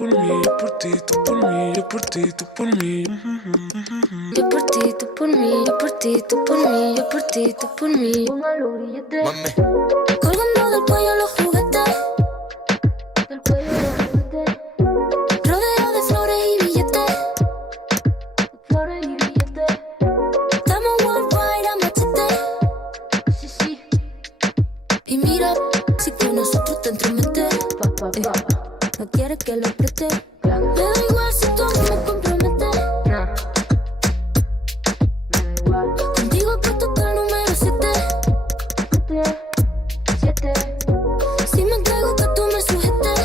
por mí, yo por ti, tú por mí, yo por ti, tú por mí. Yo por ti, tú por mí, yo por ti, tú por mí, yo por ti, tú por mí. Mami. Colgando del cuello los juguetes, rodeado de flores y billetes, estamos worldwide a machete. Sí, sí. Y mira, si con nosotros te entrometes, no quieres que lo apriete. Me da igual si tú no me comprometes. Contigo apuesto hasta el número 7. Si me entrego que tú me sujetes.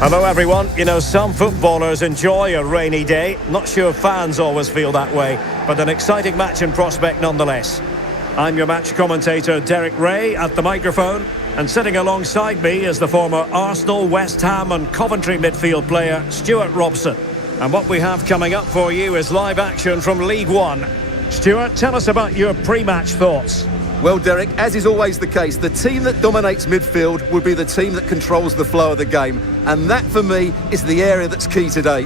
Hello everyone. You know, some footballers enjoy a rainy day. Not sure fans always feel that way, but an exciting match in prospect nonetheless. I'm your match commentator Derek Ray at the microphone, and sitting alongside me is the former Arsenal, West Ham and Coventry midfield player Stuart Robson. And what we have coming up for you is live action from League One. Stuart, tell us about your pre-match thoughts. Well, Derek, as is always the case, the team that dominates midfield will be the team that controls the flow of the game. And that, for me, is the area that's key today.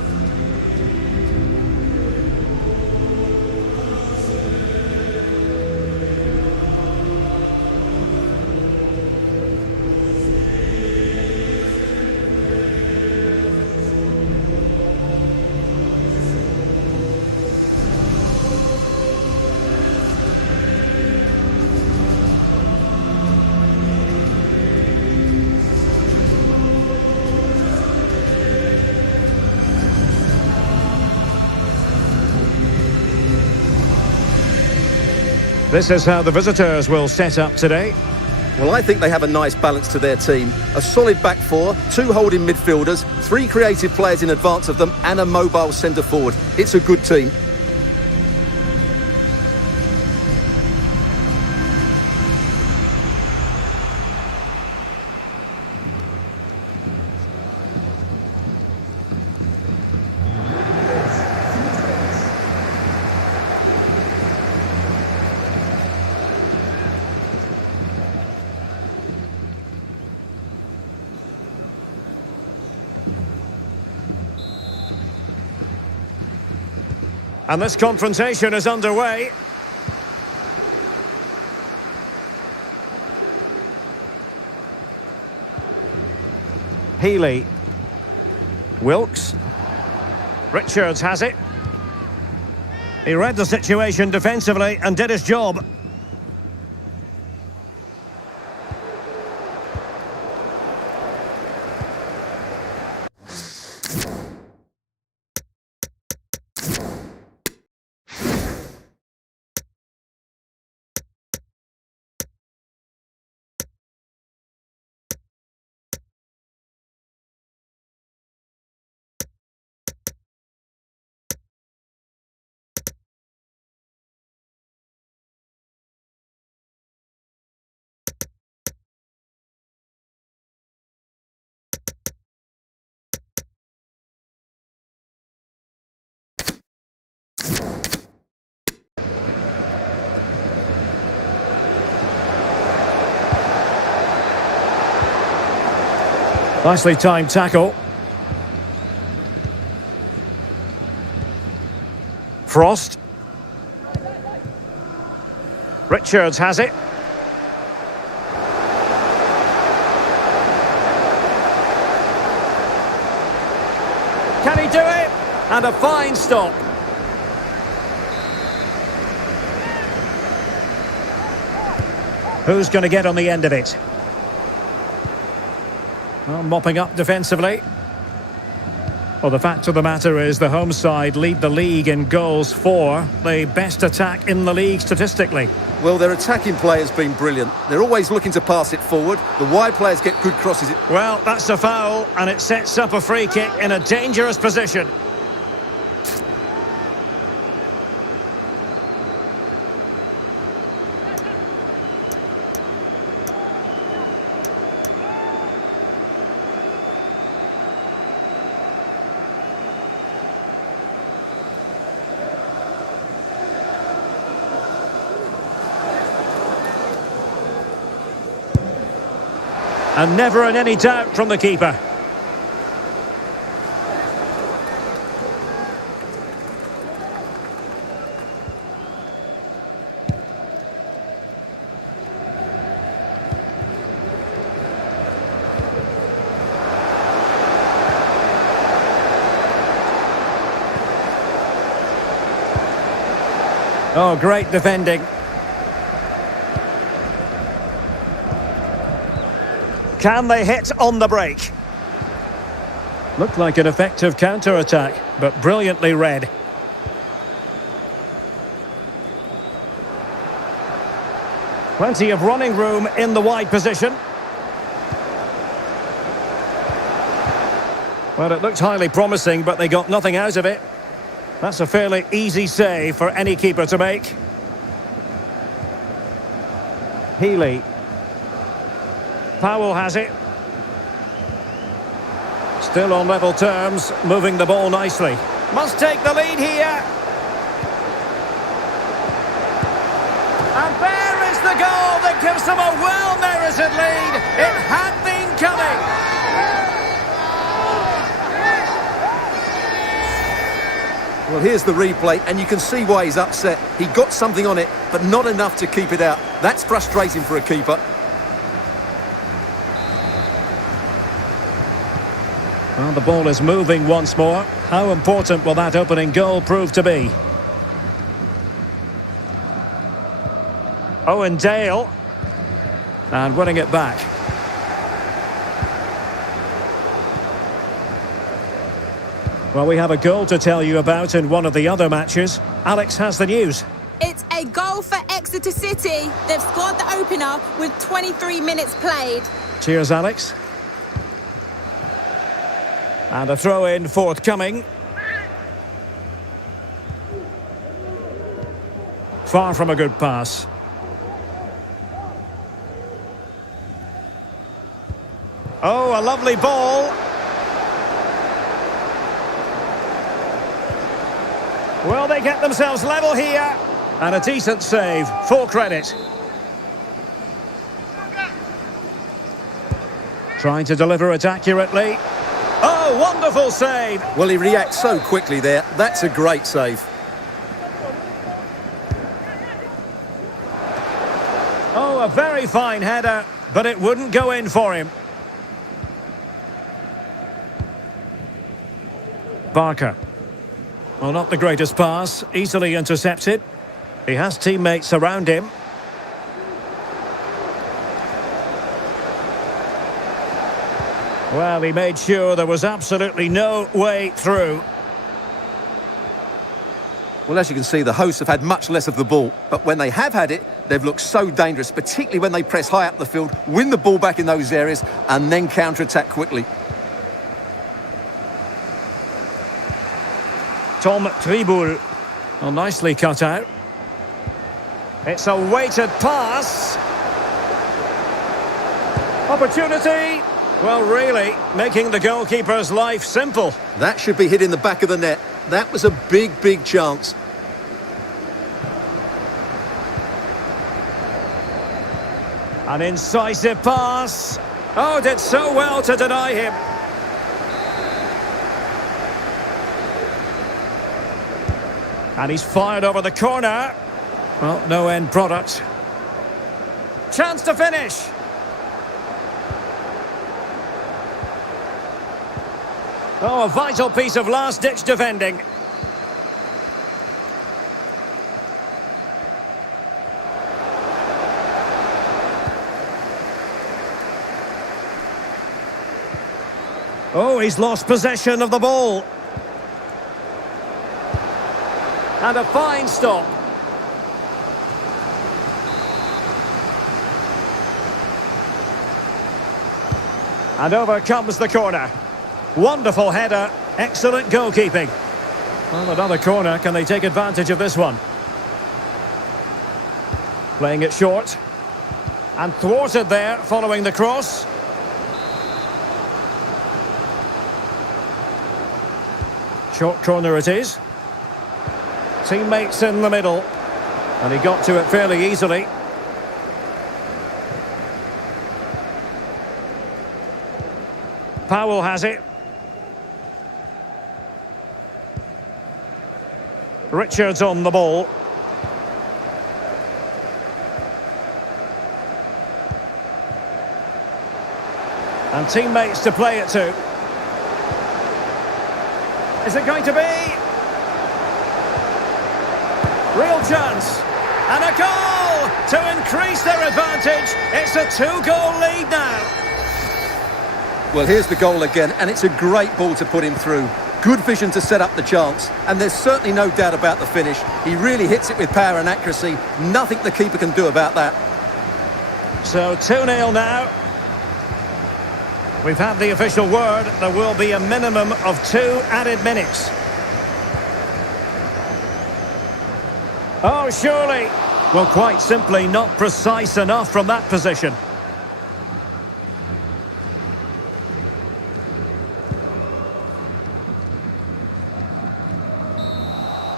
This is how the visitors will set up today. Well, I think they have a nice balance to their team. A solid back four, 2 holding midfielders, 3 creative players in advance of them, and a mobile centre forward. It's a good team. And this confrontation is underway. Healy. Wilkes. Richards has it. He read the situation defensively and did his job. Nicely timed tackle. Frost. Richards has it. Can he do it? And a fine stop. Who's going to get on the end of it? Well, mopping up defensively. Well, the fact of the matter is the home side lead the league in goals for, the best attack in the league statistically. Well, their attacking play has been brilliant. They're always looking to pass it forward. The wide players get good crosses. Well, that's a foul, and it sets up a free kick in a dangerous position. And never in any doubt from the keeper. Oh, great defending. Can they hit on the break? Looked like an effective counter-attack, but brilliantly read. Plenty of running room in the wide position. Well, it looked highly promising, but they got nothing out of it. That's a fairly easy save for any keeper to make. Healy. Powell has it. Still on level terms, moving the ball nicely. Must take the lead here. And there is the goal that gives them a well-merited lead. It had been coming. Well, here's the replay, and you can see why he's upset. He got something on it, but not enough to keep it out. That's frustrating for a keeper. Well, the ball is moving once more. How important will that opening goal prove to be? Owen Dale. And winning it back. Well, we have a goal to tell you about in one of the other matches. Alex has the news. It's a goal for Exeter City. They've scored the opener with 23 minutes played. Cheers, Alex. And a throw-in forthcoming. Far from a good pass. Oh, a lovely ball. Well, they get themselves level here. And a decent save. Full credit. Trying to deliver it accurately. Oh, wonderful save. Well, he reacts so quickly there. That's a great save. Oh, a very fine header, but it wouldn't go in for him. Barker. Well, not the greatest pass. Easily intercepted. He has teammates around him. Well, he made sure there was absolutely no way through. Well, as you can see, the hosts have had much less of the ball. But when they have had it, they've looked so dangerous, particularly when they press high up the field, win the ball back in those areas, and then counter-attack quickly. Tom Tribul. Well, nicely cut out. It's a weighted pass. Opportunity. Well, really, making the goalkeeper's life simple. That should be hit in the back of the net. That was a big, big chance. An incisive pass. Oh, did so well to deny him. And he's fired over the corner. Well, no end product. Chance to finish. Oh, a vital piece of last-ditch defending. Oh, he's lost possession of the ball. And a fine stop. And over comes the corner. Wonderful header, excellent goalkeeping. Well, another corner, can they take advantage of this one? Playing it short. And thwarted there, following the cross. Short corner it is. Teammates in the middle. And he got to it fairly easily. Powell has it. Richards on the ball. And teammates to play it to. Is it going to be? Real chance. And a goal to increase their advantage. It's a 2-goal lead now. Well, here's the goal again, and it's a great ball to put him through. Good vision to set up the chance, and there's certainly no doubt about the finish. He really hits it with power and accuracy. Nothing the keeper can do about that. So 2-0 now. We've had the official word. There will be a minimum of 2 added minutes. Oh, surely. Well, quite simply not precise enough from that position.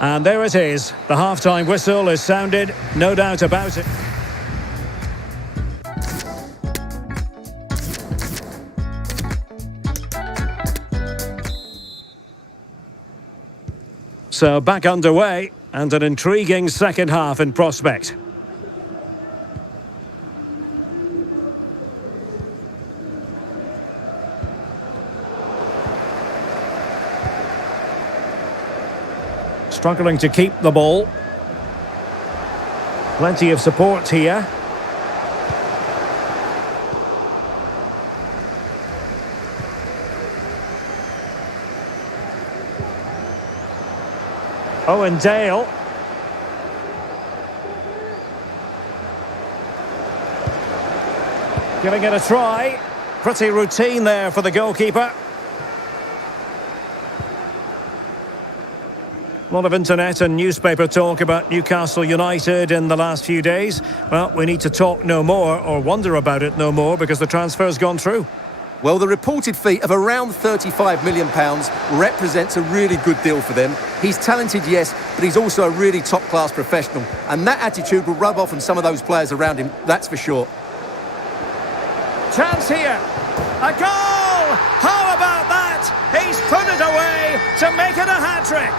And there it is. The half-time whistle is sounded, no doubt about it. So back underway, and an intriguing second half in prospect. Struggling to keep the ball. Plenty of support here. Owen Dale. Giving it a try. Pretty routine there for the goalkeeper. A lot of internet and newspaper talk about Newcastle United in the last few days. Well, we need to talk no more, or wonder about it no more, because the transfer's gone through. Well, the reported fee of around £35 million represents a really good deal for them. He's talented, yes, but he's also a really top-class professional. And that attitude will rub off on some of those players around him, that's for sure. Chance here. A goal! How about that? He's put it away to make it a hat-trick.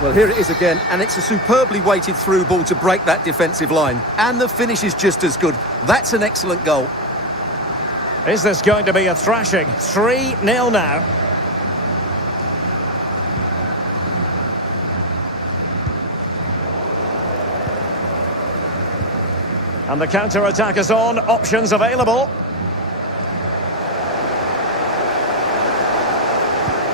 Well, here it is again, and it's a superbly weighted through ball to break that defensive line. And the finish is just as good. That's an excellent goal. Is this going to be a thrashing? 3-0 now. And the counter-attack is on. Options available.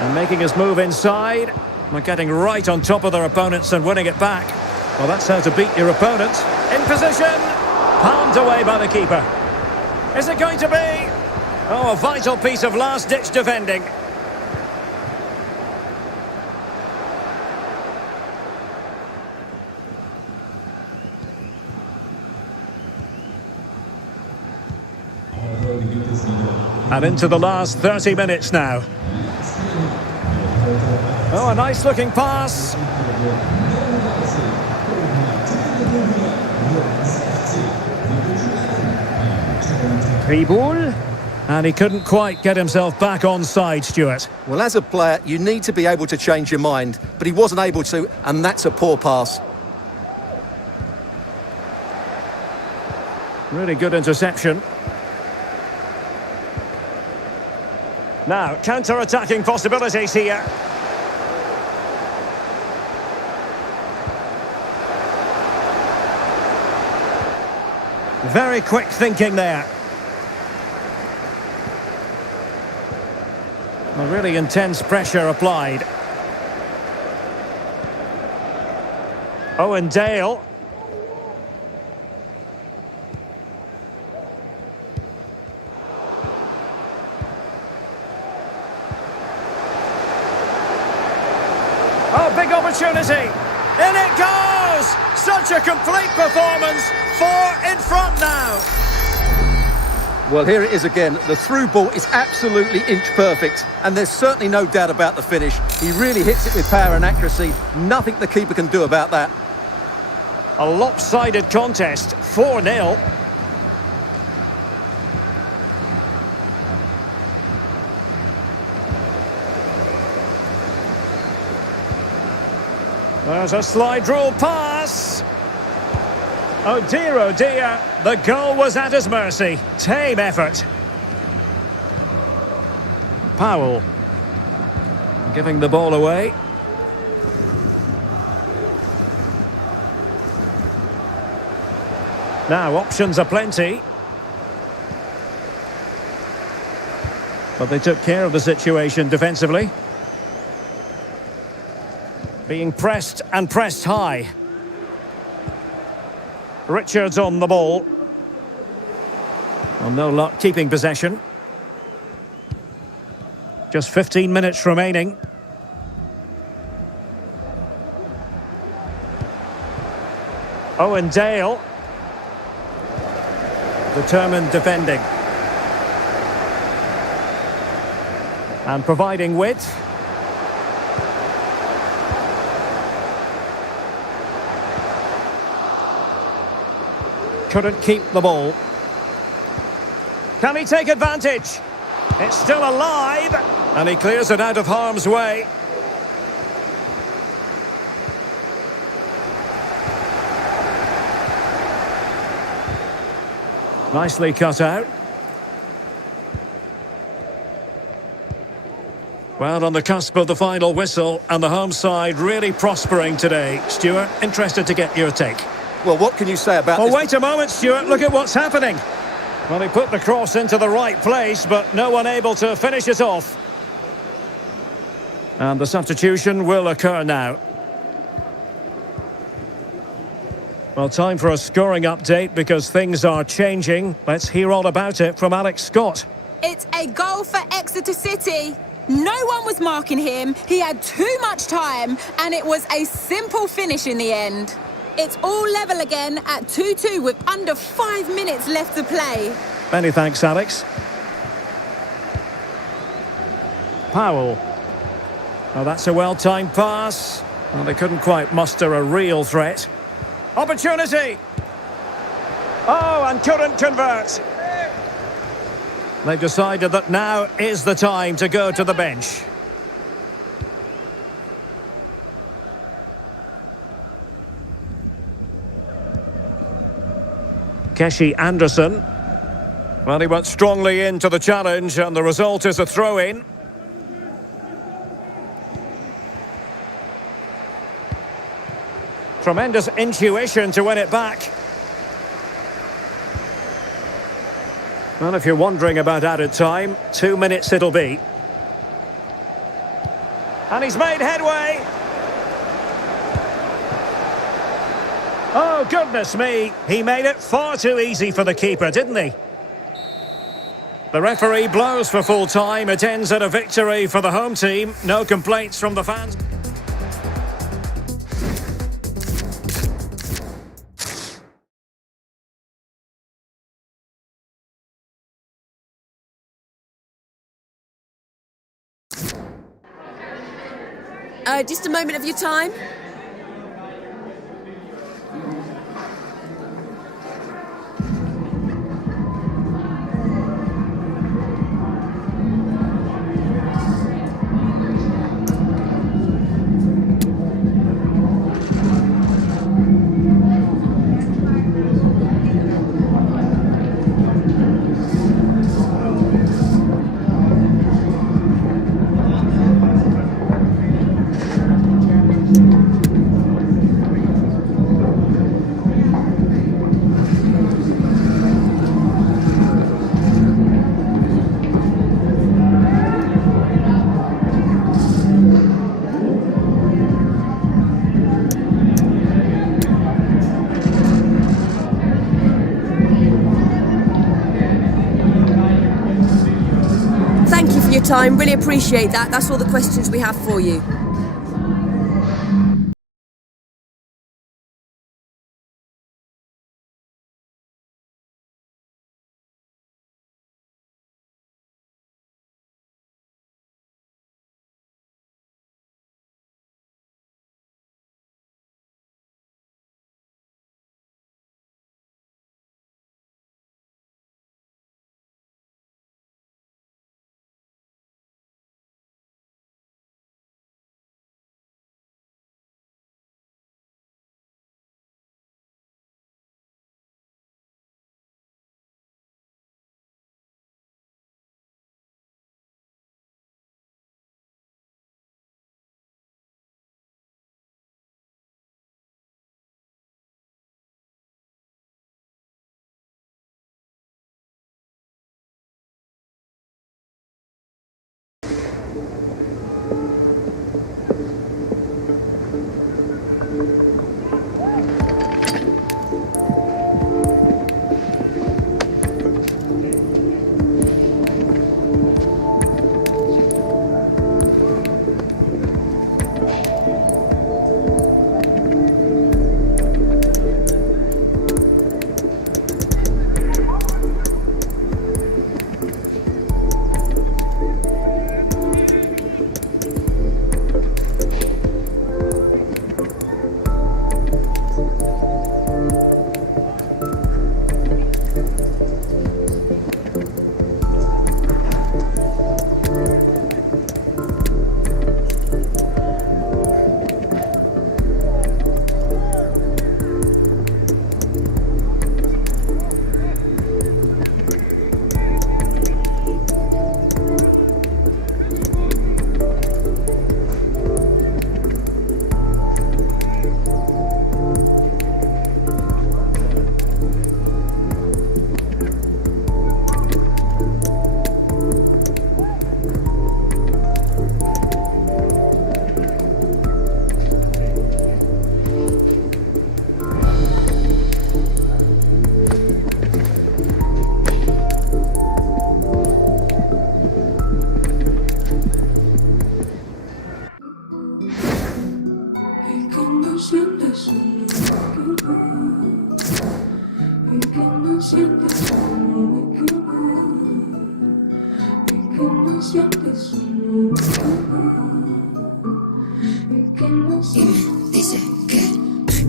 And making his move inside. They're getting right on top of their opponents and winning it back. Well, that's how to beat your opponent. In position. Palmed away by the keeper. Is it going to be? Oh, a vital piece of last-ditch defending. And into the last 30 minutes now. Oh, a nice-looking pass. Dribble. And he couldn't quite get himself back on side, Stuart. Well, as a player, you need to be able to change your mind, but he wasn't able to, and that's a poor pass. Really good interception. Now, counter-attacking possibilities here. Very quick thinking there. A really intense pressure applied. Owen Dale. Oh, big opportunity. In it goes! Such a complete performance. 4 in front now. Well, here it is again. The through ball is absolutely inch perfect, and there's certainly no doubt about the finish. He really hits it with power and accuracy. Nothing the keeper can do about that. A lopsided contest, 4-0. There's a slide rule pass. Oh dear, the goal was at his mercy. Tame effort. Powell giving the ball away. Now options are plenty. But they took care of the situation defensively. Being pressed and pressed high. Richards on the ball. Well, no luck keeping possession. Just 15 minutes remaining. Owen Dale. Determined defending. And providing width. Couldn't keep the ball. Can he take advantage? It's still alive. And he clears it out of harm's way. Nicely cut out. Well, on the cusp of the final whistle, and the home side really prospering today. Stuart, interested to get your take. Well, what can you say about this? Oh, wait a moment, Stuart. Look at what's happening. Well, he put the cross into the right place, but no one able to finish it off. And the substitution will occur now. Well, time for a scoring update because things are changing. Let's hear all about it from Alex Scott. It's a goal for Exeter City. No one was marking him. He had too much time, and it was a simple finish in the end. It's all level again at 2-2 with under 5 minutes left to play. Many thanks, Alex. Powell. Oh, that's a well-timed pass. Well, they couldn't quite muster a real threat. Opportunity! Oh, and couldn't convert. They've decided that now is the time to go to the bench. Keshi Anderson. Well, he went strongly into the challenge, and the result is a throw-in. Tremendous intuition to win it back. Well, if you're wondering about added time, 2 minutes it'll be. And he's made headway. Oh, goodness me. He made it far too easy for the keeper, didn't he? The referee blows for full time. It ends at a victory for the home team. No complaints from the fans. Just a moment of your time. Thank you for your time, really appreciate that. That's all the questions we have for you.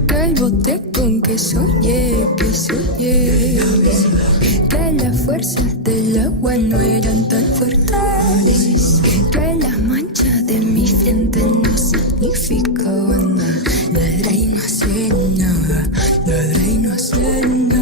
Que el bote con que soñé, que las fuerzas del agua no eran tan fuertes, que las manchas de mi frente no significaban nada, ladra y no hace nada, ladra y no hace nada.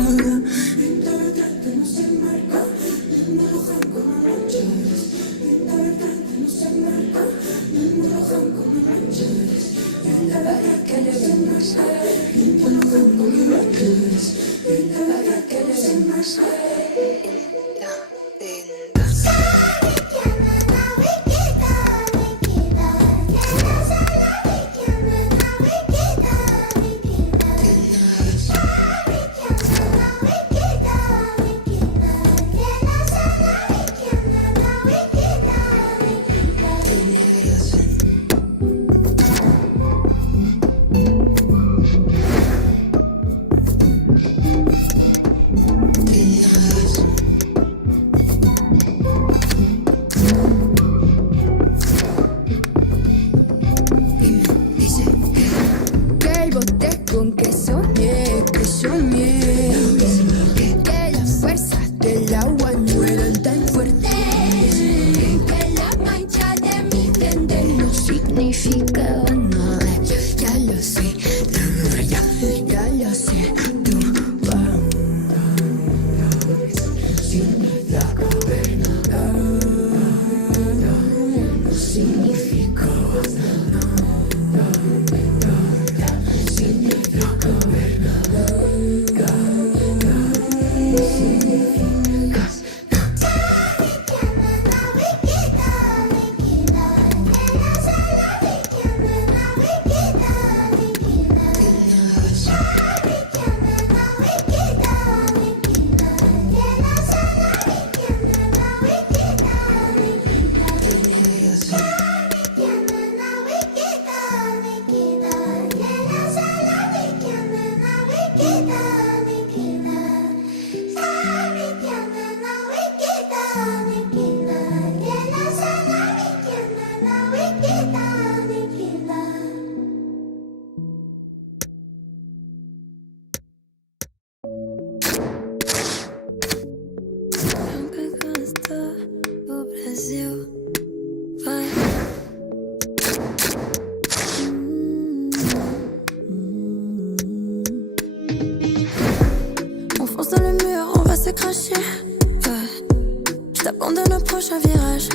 fait cracher. Yeah. J't'abandonne au prochain virage.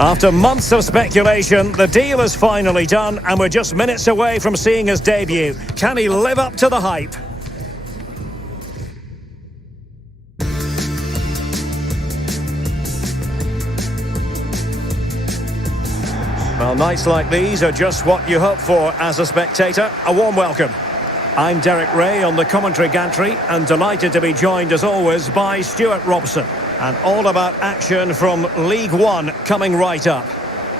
After months of speculation, the deal is finally done, and we're just minutes away from seeing his debut. Can he live up to the hype? Well, nights like these are just what you hope for as a spectator. A warm welcome. I'm Derek Ray on the commentary gantry, and delighted to be joined as always by Stuart Robson. And all about action from League One coming right up.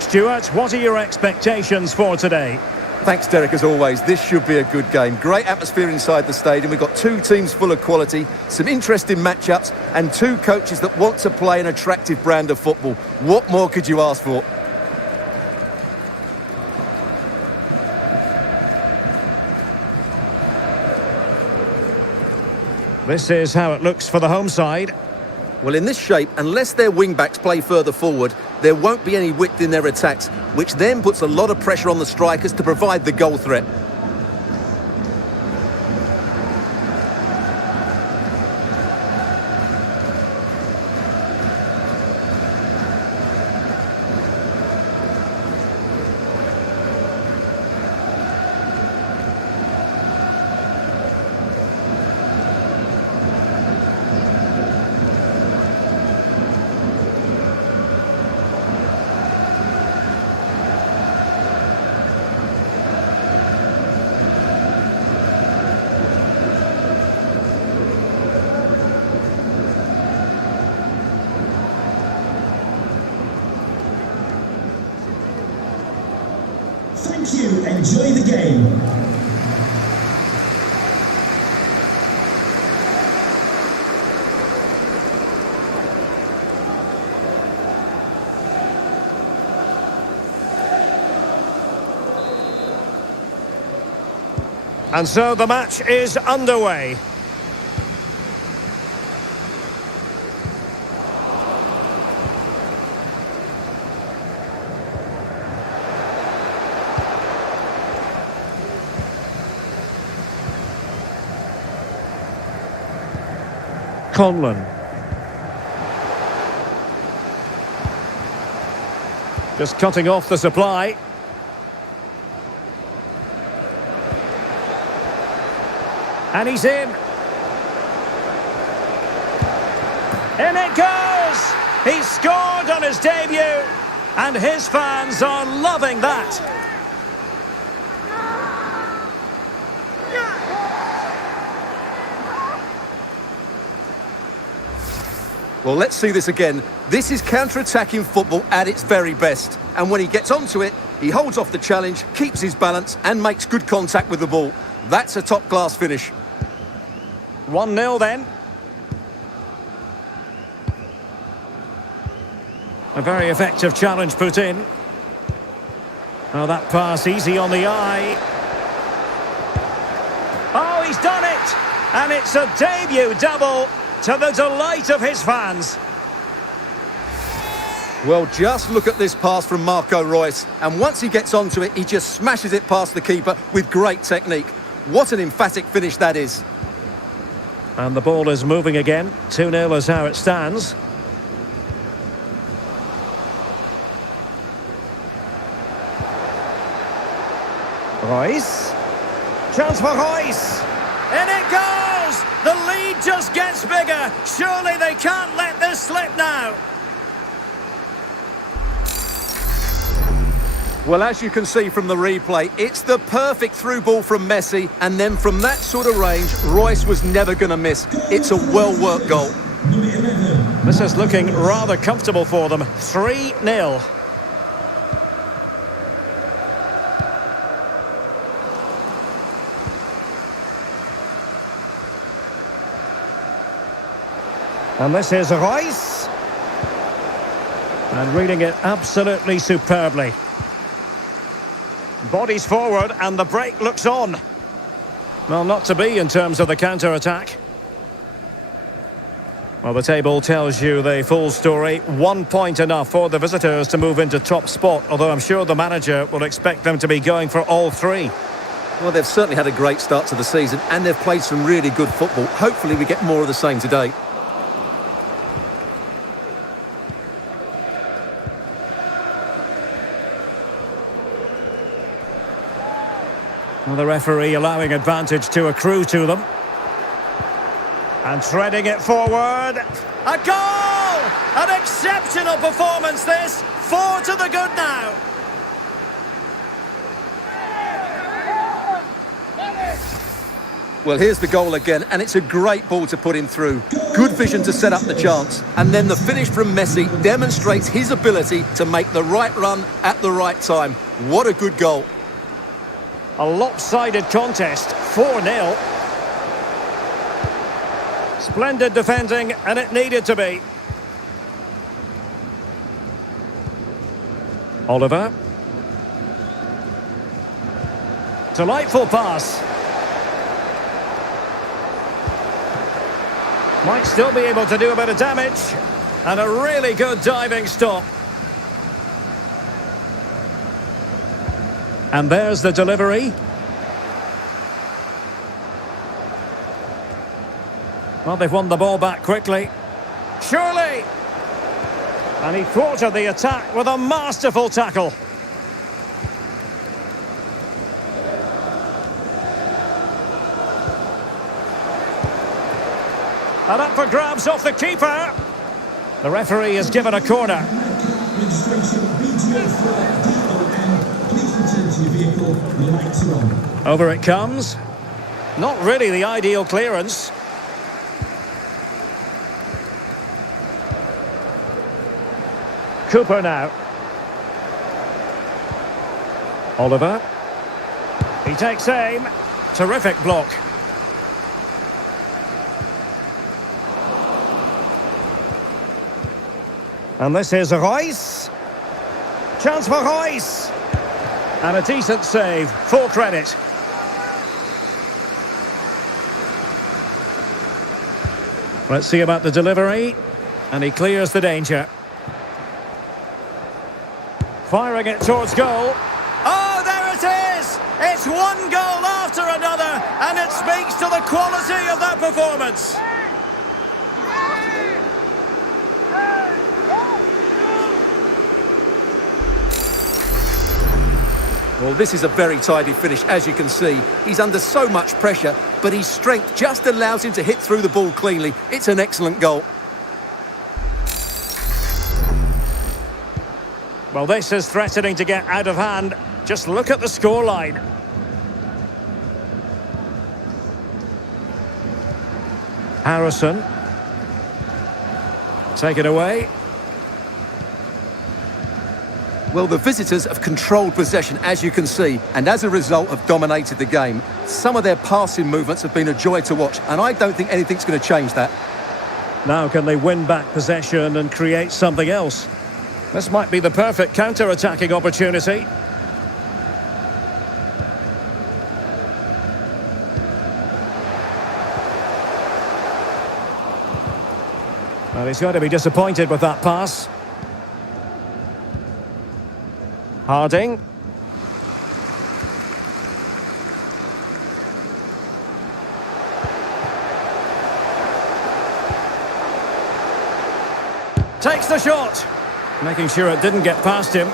Stuart, what are your expectations for today? Thanks, Derek, as always. This should be a good game. Great atmosphere inside the stadium. We've got two teams full of quality, some interesting matchups, and two coaches that want to play an attractive brand of football. What more could you ask for? This is how it looks for the home side. Well, in this shape, unless their wing-backs play further forward, there won't be any width in their attacks, which then puts a lot of pressure on the strikers to provide the goal threat. Thank you. Enjoy the game. And so the match is underway. Conlon. Just cutting off the supply. And he's in. In it goes! He's scored on his debut. And his fans are loving that. Well, let's see this again. This is counter-attacking football at its very best. And when he gets onto it, he holds off the challenge, keeps his balance, and makes good contact with the ball. That's a top-class finish. 1-0 then. A very effective challenge put in. Oh, that pass easy on the eye. Oh, he's done it! And it's a debut double, to the delight of his fans. Well, just look at this pass from Marco Reus. And once he gets onto it, he just smashes it past the keeper with great technique. What an emphatic finish that is. And the ball is moving again. 2-0 is how it stands. Reus. Chance for Reus. In it goes! The lead just gets bigger. Surely they can't let this slip now. Well, as you can see from the replay, it's the perfect through ball from Messi, and then from that sort of range, Reus was never going to miss. It's a well-worked goal. This is looking rather comfortable for them. 3-0. And this is Reus. And reading it absolutely superbly. Bodies forward and the break looks on. Well, not to be in terms of the counter-attack. Well, the table tells you the full story. 1 point enough for the visitors to move into top spot, although I'm sure the manager will expect them to be going for all three. Well, they've certainly had a great start to the season and they've played some really good football. Hopefully we get more of the same today. Well, the referee allowing advantage to accrue to them. And threading it forward. A goal! An exceptional performance this. 4 to the good now. Well, here's the goal again, and it's a great ball to put him through. Good vision to set up the chance. And then the finish from Messi demonstrates his ability to make the right run at the right time. What a good goal. A lopsided contest, 4-0. Splendid defending, and it needed to be. Oliver. Delightful pass. Might still be able to do a bit of damage. And a really good diving stop. And there's the delivery. Well, they've won the ball back quickly. Surely! And he thwarted the attack with a masterful tackle. And up for grabs off the keeper. The referee has given a corner. Over it comes. Not really the ideal clearance. Cooper now. Oliver. He takes aim. Terrific block. And this is Royce. Chance for Royce. And a decent save. Full credit. Let's see about the delivery. And he clears the danger. Firing it towards goal. Oh, there it is! It's one goal after another, and it speaks to the quality of that performance. Well, this is a very tidy finish, as you can see. He's under so much pressure, but his strength just allows him to hit through the ball cleanly. It's an excellent goal. Well, this is threatening to get out of hand. Just look at the scoreline. Harrison. Take it away. Well, the visitors have controlled possession, as you can see, and as a result have dominated the game. Some of their passing movements have been a joy to watch, and I don't think anything's going to change that. Now can they win back possession and create something else? This might be the perfect counter-attacking opportunity. Well, he's going to be disappointed with that pass. Harding. Takes the shot. Making sure it didn't get past him.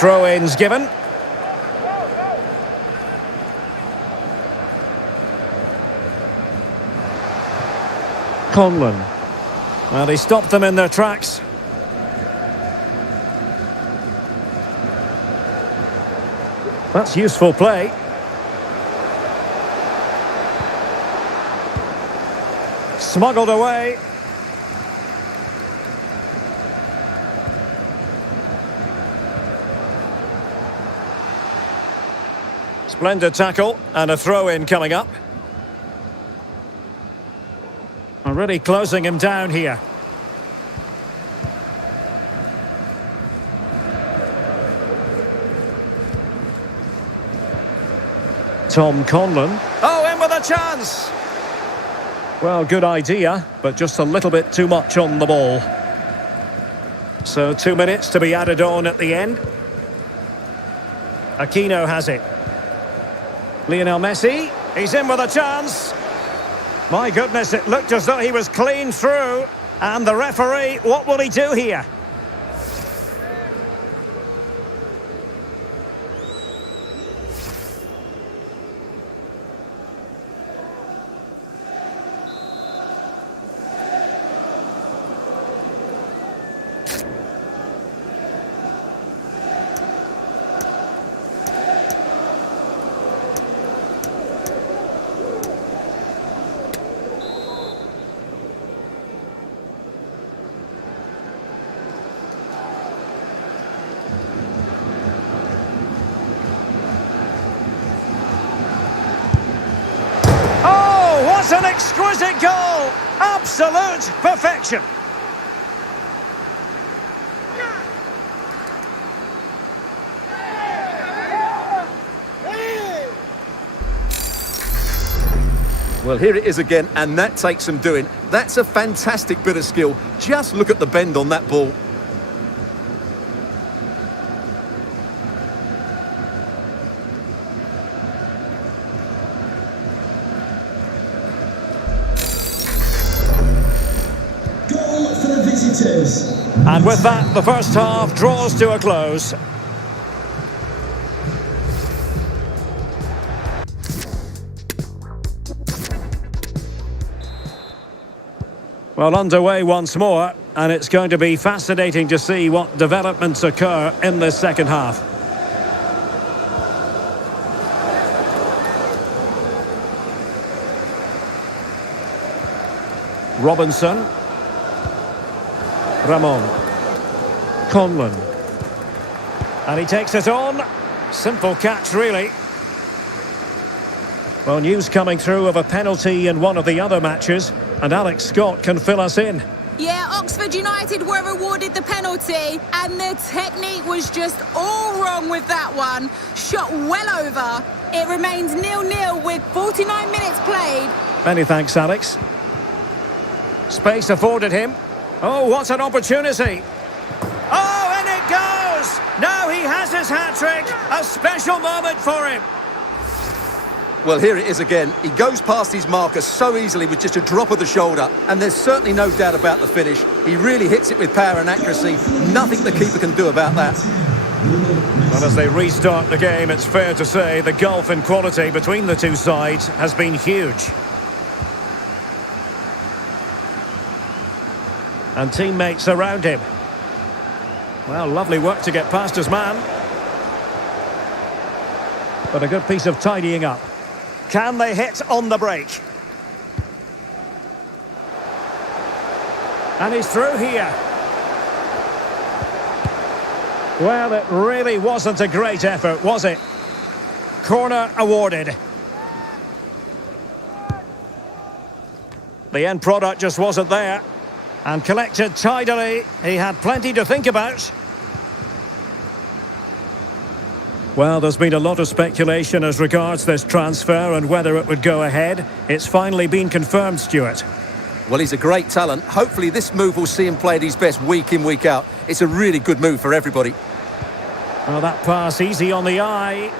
Throw-ins given. Conlon. Well, he stopped them in their tracks. That's useful play. Smuggled away. Splendid tackle and a throw-in coming up. Already closing him down here. Tom Conlon. Oh, in with a chance! Well, good idea, but just a little bit too much on the ball. So 2 minutes to be added on at the end. Aquino has it. Lionel Messi, he's in with a chance. My goodness, it looked as though he was clean through. And the referee, what will he do here? What an exquisite goal! Absolute perfection! Well, here it is again, and that takes some doing. That's a fantastic bit of skill. Just look at the bend on that ball. And with that, the first half draws to a close. Well, underway once more, and it's going to be fascinating to see what developments occur in this second half. Robinson. Ramon. Conlon. And he takes it on. Simple catch, really. Well, news coming through of a penalty in one of the other matches, and Alex Scott can fill us in. Yeah, Oxford United were awarded the penalty, and their technique was just all wrong with that one. Shot well over. It remains 0-0 with 49 minutes played. Many thanks, Alex. Space afforded him. Oh, what an opportunity. Oh, and it goes! Now he has his hat-trick. A special moment for him. Well, here it is again. He goes past his marker so easily with just a drop of the shoulder, and there's certainly no doubt about the finish. He really hits it with power and accuracy. Nothing the keeper can do about that. Well, as they restart the game, it's fair to say the gulf in quality between the two sides has been huge. And teammates around him. Well, lovely work to get past his man. But a good piece of tidying up. Can they hit on the break? And he's through here. Well, it really wasn't a great effort, was it? Corner awarded. The end product just wasn't there. And collected tidily. He had plenty to think about. Well, there's been a lot of speculation as regards this transfer and whether it would go ahead. It's finally been confirmed, Stuart. Well, he's a great talent. Hopefully this move will see him play at his best week in, week out. It's a really good move for everybody. Well, that pass easy on the eye.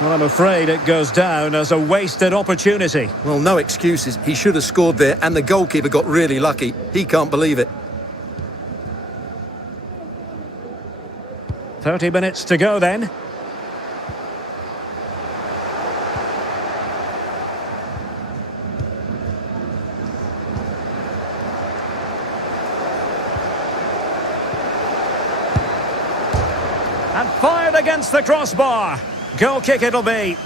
Well, I'm afraid it goes down as a wasted opportunity. Well, no excuses. He should have scored there, and the goalkeeper got really lucky. He can't believe it. 30 minutes to go then. And fired against the crossbar. Goal kick it'll be.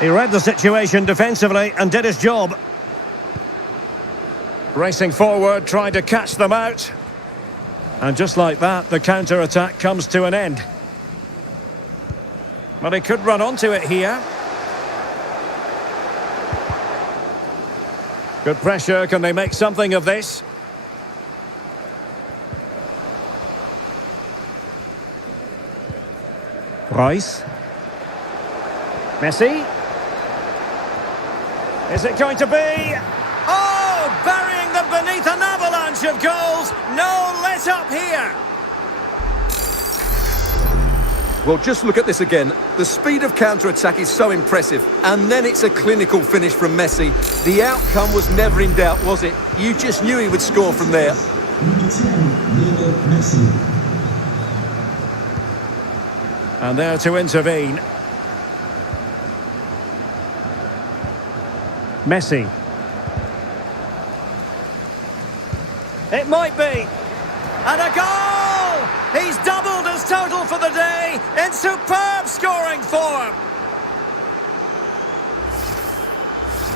He read the situation defensively and did his job. Racing forward, trying to catch them out. And just like that, the counter-attack comes to an end. But he could run onto it here. Good pressure, can they make something of this? Rice. Messi. Is it going to be? Oh, burying them beneath an avalanche of goals. No let up here. Well, just look at this again. The speed of counter-attack is so impressive. And then it's a clinical finish from Messi. The outcome was never in doubt, was it? You just knew he would score from there. Number 10, Lionel Messi. And there to intervene. Messi. It might be. And a goal! He's doubled his total for the day in superb scoring form.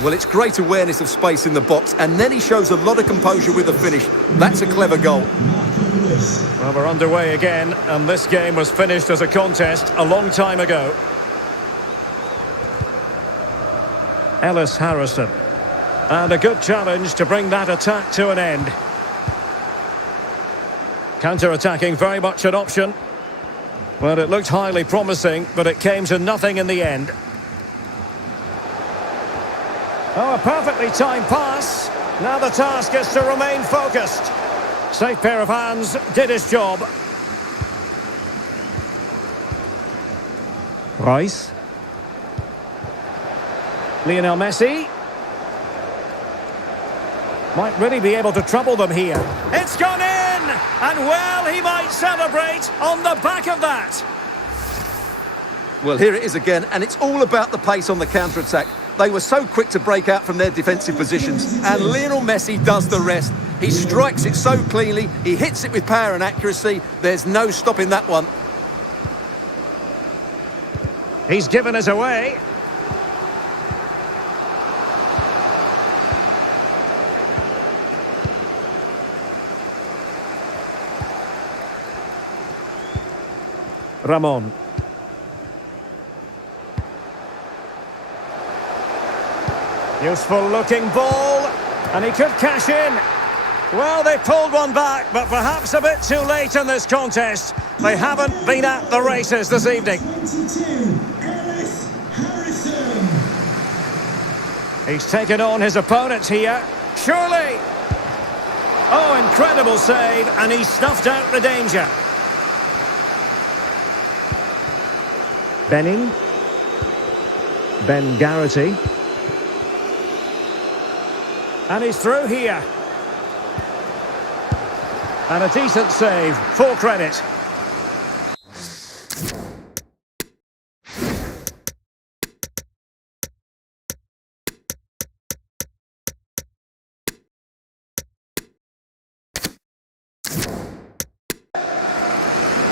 Well, it's great awareness of space in the box, and then he shows a lot of composure with the finish. That's a clever goal. Well, we're underway again, and this game was finished as a contest a long time ago. Ellis Harrison. And a good challenge to bring that attack to an end. Counter-attacking very much an option. Well, it looked highly promising, but it came to nothing in the end. Oh, a perfectly timed pass. Now the task is to remain focused. Safe pair of hands, did his job. Rice. Lionel Messi. Might really be able to trouble them here. It's gone in! And well, he might celebrate on the back of that. Well, here it is again, and it's all about the pace on the counter-attack. They were so quick to break out from their defensive positions, and Lionel Messi does the rest. He strikes it so cleanly, he hits it with power and accuracy. There's no stopping that one. He's given us away. Ramon. Useful looking ball, and he could cash in. Well, they pulled one back, but perhaps a bit too late in this contest. They haven't been at the races this evening. 22, Ellis Harrison. He's taken on his opponents here. Surely. Oh, incredible save, and he snuffed out the danger. Benning. Ben Garrity. And he's through here. And a decent save, full credit.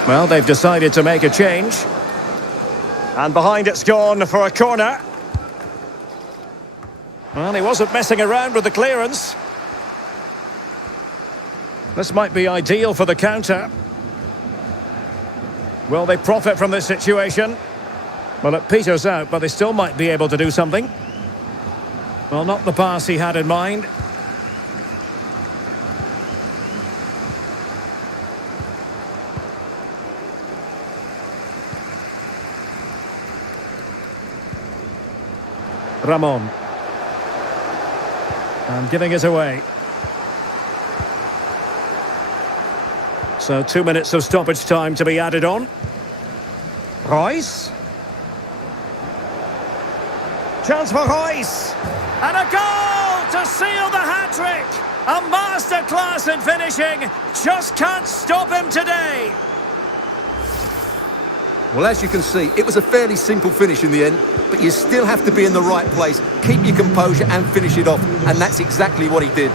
Well, they've decided to make a change. And behind it's gone for a corner. Well, he wasn't messing around with the clearance. This might be ideal for the counter. Will they profit from this situation? Well, it peters out, but they still might be able to do something. Well, not the pass he had in mind. Ramon. And giving it away. So 2 minutes of stoppage time to be added on. Royce. Chance for Royce. And a goal to seal the hat-trick. A masterclass in finishing. Just can't stop him today. Well, as you can see, it was a fairly simple finish in the end, but you still have to be in the right place, keep your composure and finish it off, and that's exactly what he did.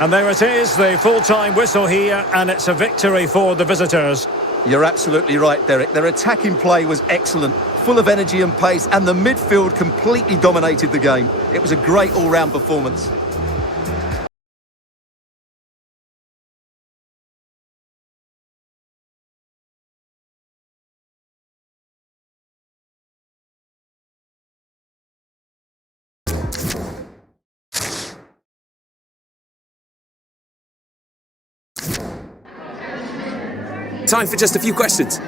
And there it is, the full-time whistle here, and it's a victory for the visitors. You're absolutely right, Derek. Their attacking play was excellent, full of energy and pace, and the midfield completely dominated the game. It was a great all-round performance. Time for just a few questions.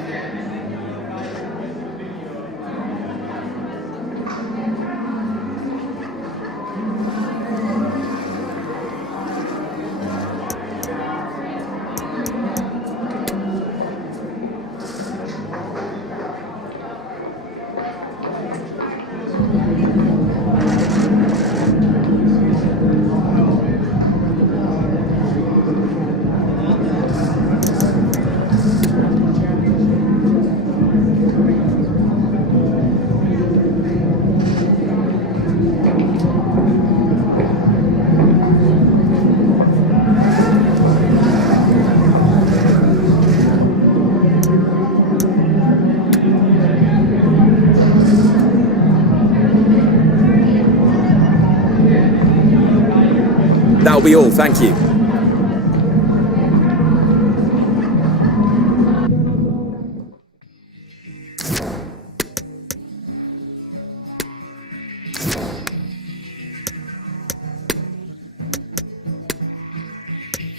That'll be all, thank you.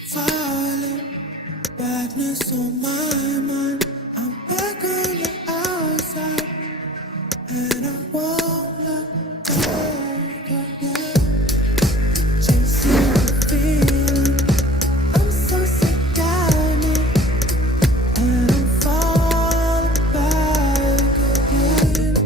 Violent badness on my mind. I'm back on the outside, and I won't look back again. Chasing the feeling, I'm so sick of me, and I'm falling back again.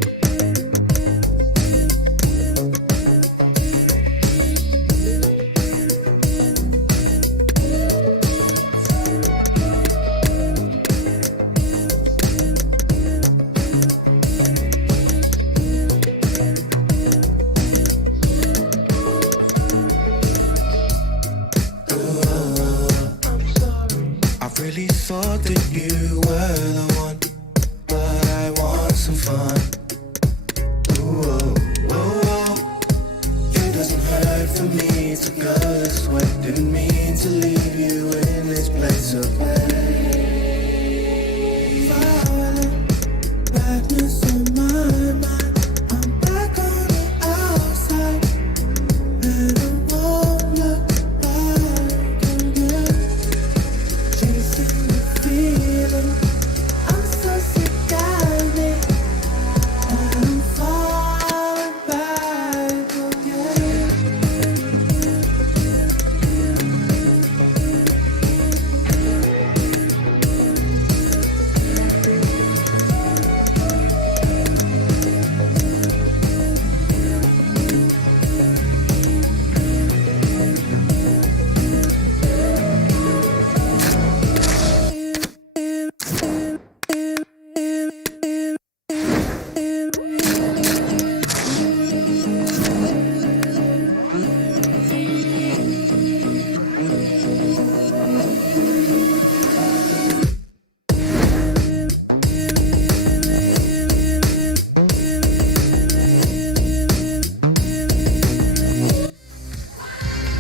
I really thought that you were the one, but I want some fun. Ooh, oh, oh, oh. It doesn't hurt for me to go this way. Didn't mean to leave you in this place of pain. Violent badness on my mind. I'm back on the outside, and I won't look back again. Chasing the feeling, I'm so sick of it, and I'm falling back again.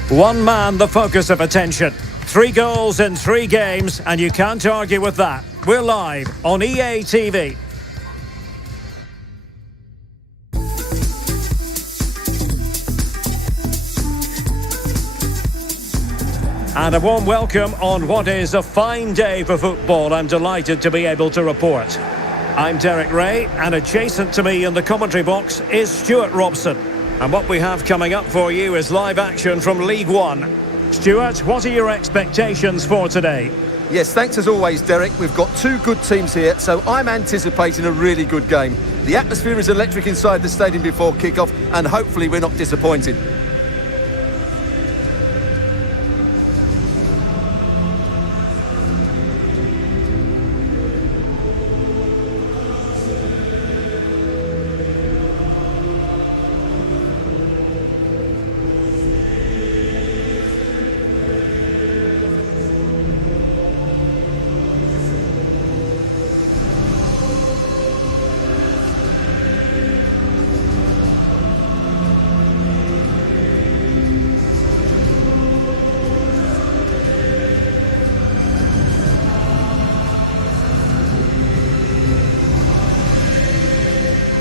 One man the focus of attention. 3 goals in 3 games, and you can't argue with that. We're live on EA TV. And a warm welcome on what is a fine day for football. I'm delighted to be able to report. I'm Derek Ray, and adjacent to me in the commentary box is Stuart Robson. And what we have coming up for you is live action from League One. Stuart, what are your expectations for today? Yes, thanks as always, Derek. We've got two good teams here, so I'm anticipating a really good game. The atmosphere is electric inside the stadium before kick-off, and hopefully we're not disappointed.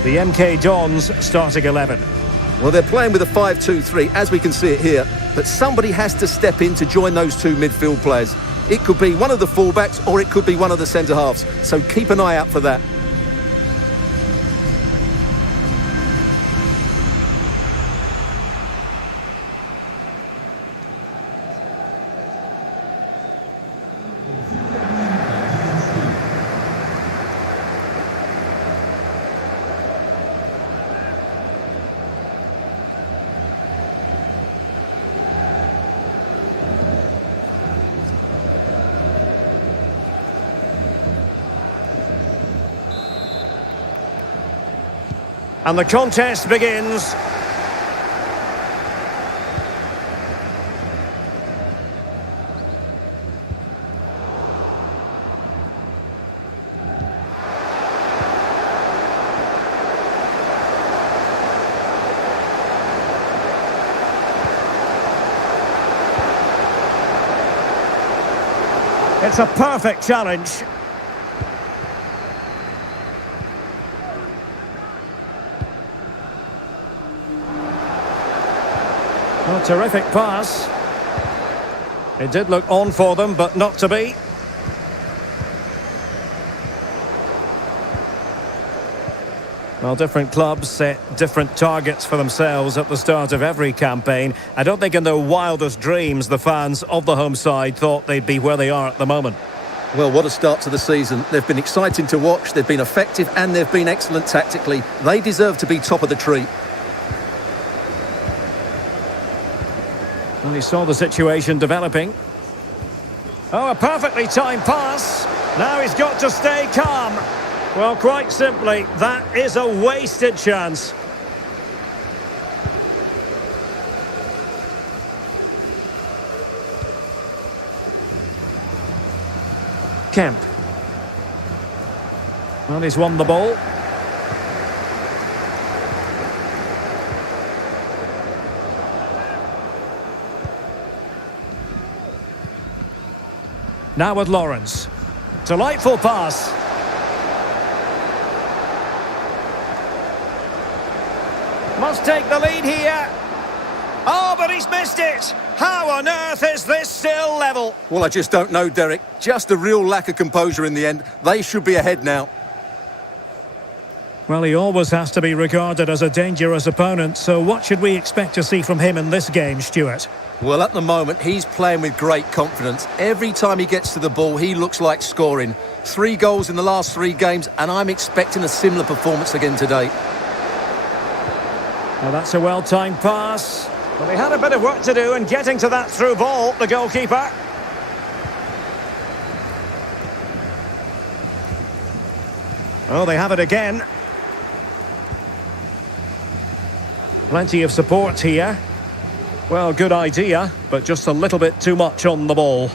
The MK Dons starting 11. Well, they're playing with a 5-2-3, as we can see it here, but somebody has to step in to join those two midfield players. It could be one of the fullbacks or it could be one of the centre-halves, so keep an eye out for that. And the contest begins. It's a perfect challenge. Oh, terrific pass. It did look on for them, but not to be. Well, different clubs set different targets for themselves at the start of every campaign. I don't think in their wildest dreams the fans of the home side thought they'd be where they are at the moment. Well, what a start to the season. They've been exciting to watch, they've been effective, and they've been excellent tactically. They deserve to be top of the tree. Well, he saw the situation developing. Oh, a perfectly timed pass. Now he's got to stay calm. Well, quite simply, that is a wasted chance. Kemp. Well, he's won the ball. Now with Lawrence. Delightful pass. Must take the lead here. Oh, but he's missed it. How on earth is this still level? Well, I just don't know, Derek. Just a real lack of composure in the end. They should be ahead now. Well, he always has to be regarded as a dangerous opponent, so what should we expect to see from him in this game, Stuart? Well, at the moment, he's playing with great confidence. Every time he gets to the ball, he looks like scoring. 3 goals in the last 3 games, and I'm expecting a similar performance again today. Well, that's a well-timed pass. Well, he had a bit of work to do in getting to that through ball, the goalkeeper. Oh, they have it again. Plenty of support here. Well, good idea, but just a little bit too much on the ball.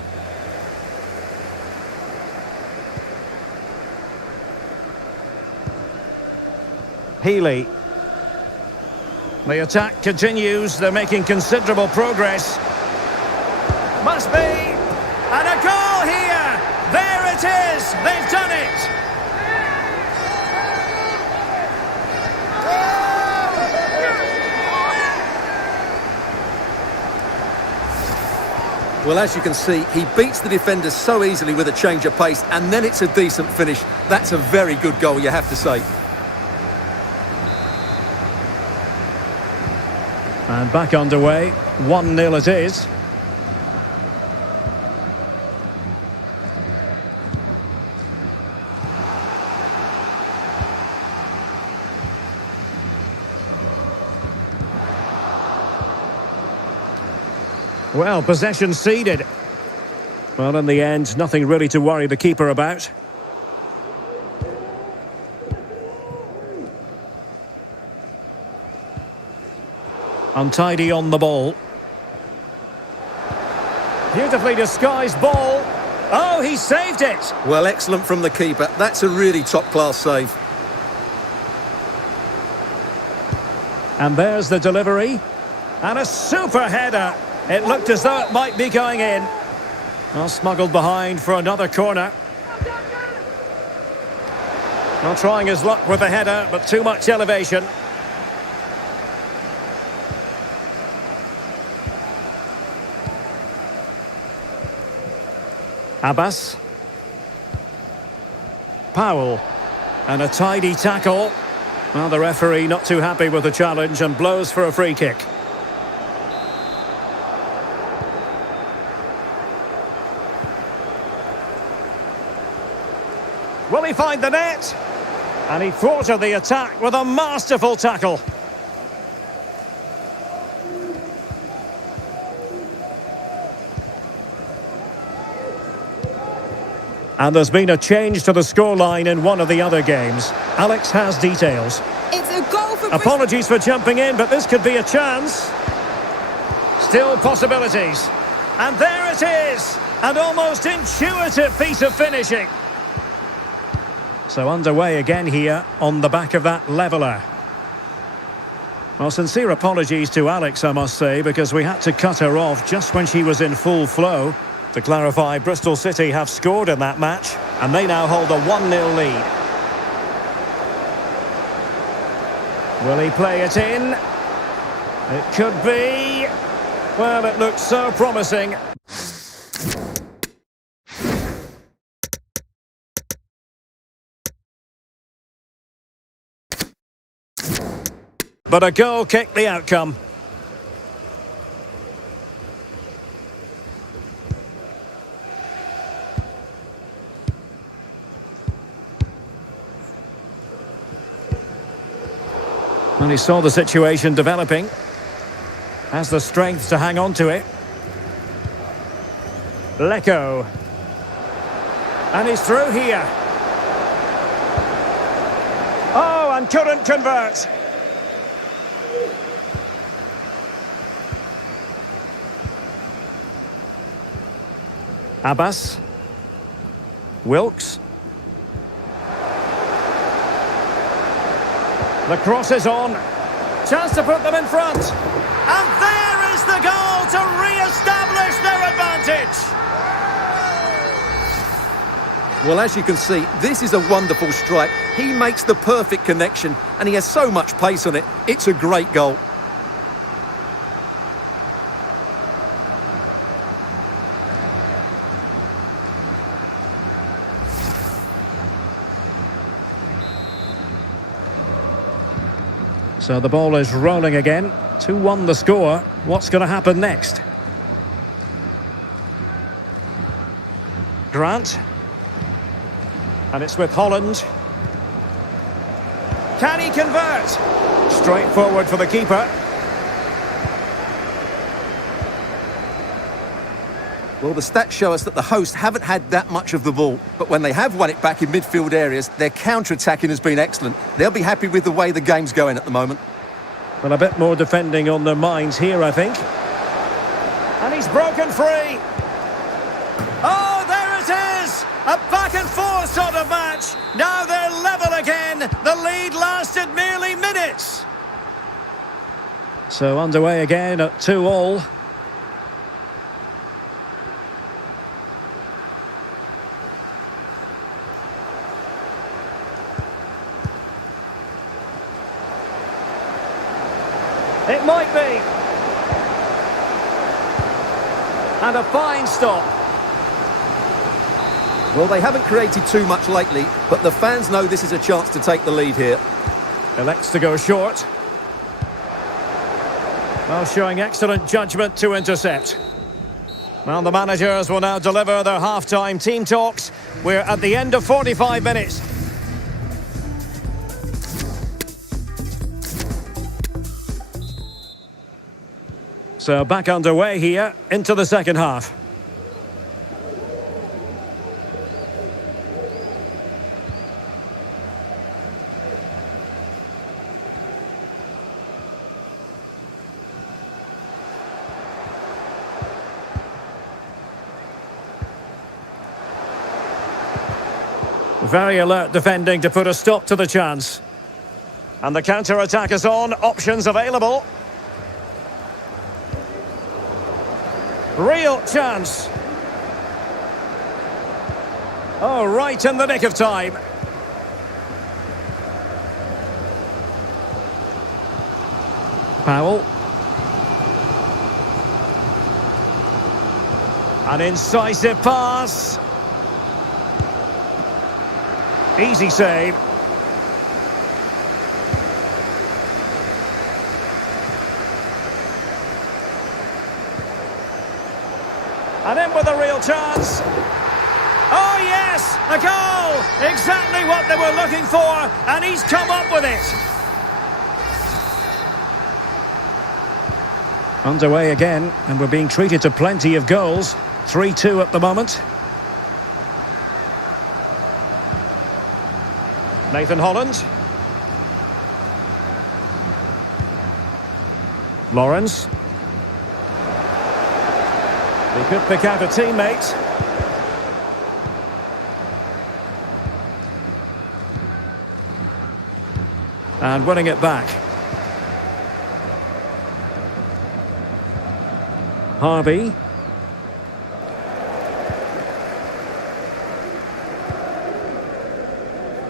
Healy. The attack continues. They're making considerable progress. Must be. And a goal here. There it is. They've done it. Well, as you can see, he beats the defender so easily with a change of pace, and then it's a decent finish. That's a very good goal, you have to say. And back underway, 1-0 it is. Well, possession ceded. Well, in the end, nothing really to worry the keeper about. Untidy on the ball. Beautifully disguised ball. Oh, he saved it! Well, excellent from the keeper. That's a really top-class save. And there's the delivery. And a super header. It looked as though it might be going in. Well, smuggled behind for another corner. Not trying his luck with the header, but too much elevation. Abbas. Powell. And a tidy tackle. Well, the referee not too happy with the challenge and blows for a free kick. Will he find the net? And he thwarted the attack with a masterful tackle. And there's been a change to the scoreline in one of the other games. Alex has details. It's a goal for Apologies for jumping in, but this could be a chance. Still possibilities. And there it is! An almost intuitive piece of finishing. So underway again here on the back of that leveller. Well, sincere apologies to Alex, I must say, because we had to cut her off just when she was in full flow. To clarify, Bristol City have scored in that match, and they now hold a 1-0 lead. Will he play it in? It could be. Well, it looks so promising. But a goal kicked the outcome. And he saw the situation developing. Has the strength to hang on to it. Lecco. And he's through here. Oh, and couldn't convert. Abbas. Wilkes. The cross is on. Chance to put them in front. And there is the goal to re-establish their advantage. Well, as you can see, this is a wonderful strike. He makes the perfect connection, and he has so much pace on it. It's a great goal. So the ball is rolling again. 2-1 the score. What's going to happen next? Grant. And it's with Holland. Can he convert? Straightforward for the keeper. Well, the stats show us that the hosts haven't had that much of the ball, but when they have won it back in midfield areas, their counter-attacking has been excellent. They'll be happy with the way the game's going at the moment. Well, a bit more defending on their minds here, I think. And he's broken free. Oh, there it is! A back-and-forth sort of match. Now they're level again. The lead lasted merely minutes. So underway again at 2-2. It might be. And a fine stop. Well, they haven't created too much lately, but the fans know this is a chance to take the lead here. Elects to go short. Well, showing excellent judgment to intercept. Well, the managers will now deliver their half-time team talks. We're at the end of 45 minutes. So back underway here into the second half. Very alert defending to put a stop to the chance. And the counter-attack is on, options available. Real chance. Oh, right in the nick of time. Powell. An incisive pass. Easy save. And in with a real chance. Oh yes, a goal! Exactly what they were looking for, and he's come up with it. Underway again, and we're being treated to plenty of goals. 3-2 at the moment. Nathan Holland. Lawrence. He could pick out a teammate. And winning it back. Harvey.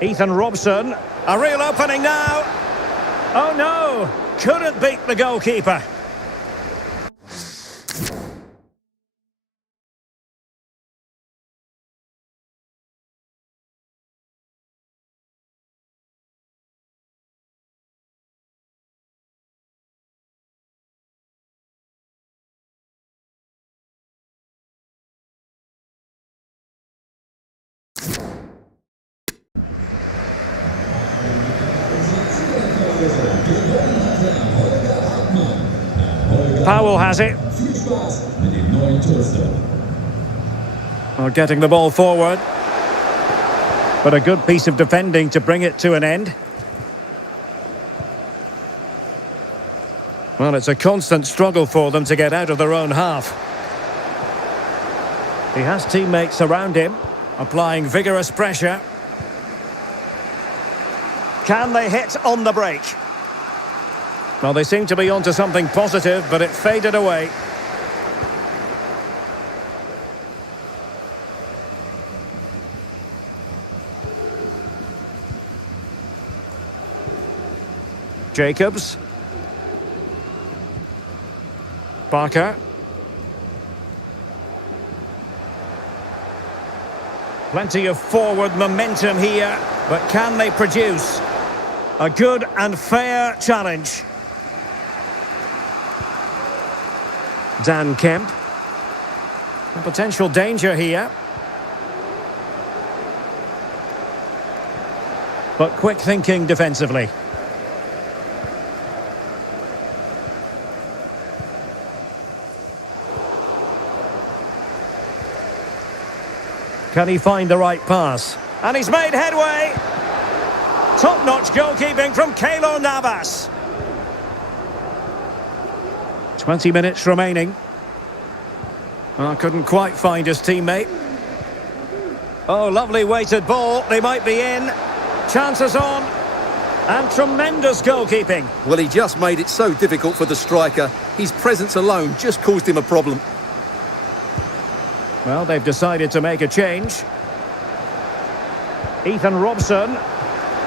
Ethan Robson. A real opening now. Oh no! Couldn't beat the goalkeeper. Powell has it. Well, getting the ball forward. But a good piece of defending to bring it to an end. Well, it's a constant struggle for them to get out of their own half. He has teammates around him, applying vigorous pressure. Can they hit on the break? Well, they seem to be onto something positive, but it faded away. Jacobs. Barker. Plenty of forward momentum here, but can they produce? A good and fair challenge. Dan Kemp. A potential danger here. But quick thinking defensively. Can he find the right pass? And he's made headway. Top-notch goalkeeping from Kalo Navas. 20 minutes remaining. Well, couldn't quite find his teammate. Oh, lovely weighted ball. They might be in. Chances on. And tremendous goalkeeping. Well, he just made it so difficult for the striker. His presence alone just caused him a problem. Well, they've decided to make a change. Ethan Robson.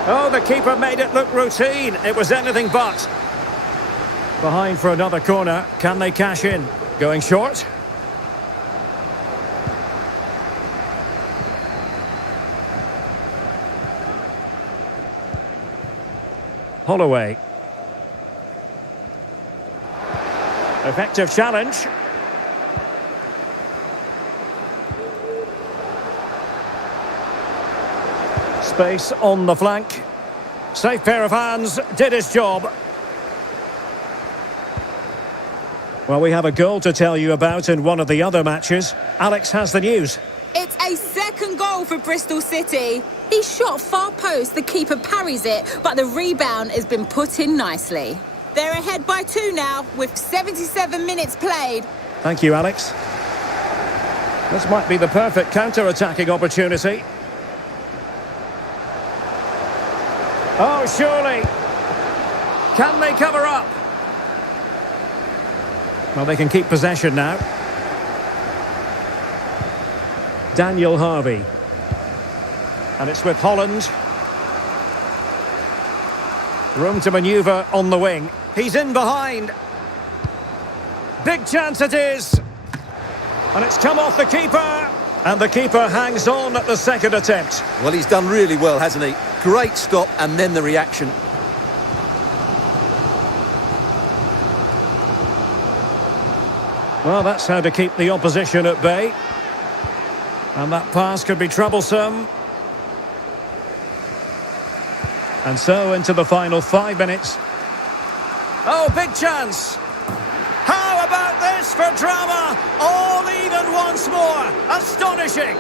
Oh, the keeper made it look routine. It was anything but. Behind for another corner. Can they cash in? Going short. Holloway. Effective challenge. Space on the flank. Safe pair of hands, did his job. Well, we have a goal to tell you about in one of the other matches. Alex has the news. It's a second goal for Bristol City. He shot far post, the keeper parries it, but the rebound has been put in nicely. They're ahead by 2 now, with 77 minutes played. Thank you, Alex. This might be the perfect counter-attacking opportunity. Oh, surely. Can they cover up? Well, they can keep possession now. Daniel Harvey. And it's with Holland. Room to manoeuvre on the wing. He's in behind. Big chance it is. And it's come off the keeper. And the keeper hangs on at the second attempt. Well, he's done really well, hasn't he? Great stop and then the reaction. Well, that's how to keep the opposition at bay. And that pass could be troublesome. And so into the final 5 minutes. Oh, big chance. How about this for drama? All even once more. Astonishing.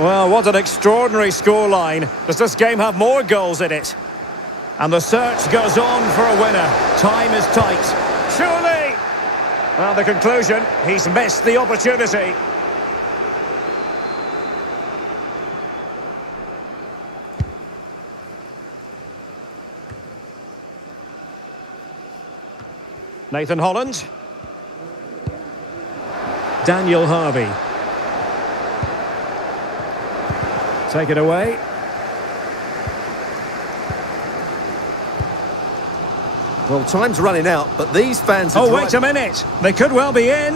Well, what an extraordinary scoreline. Does this game have more goals in it? And the search goes on for a winner. Time is tight. Surely! Well, the conclusion, he's missed the opportunity. Nathan Holland. Daniel Harvey. Take it away. Well, time's running out, but these fans are... Oh, wait a minute. They could well be in.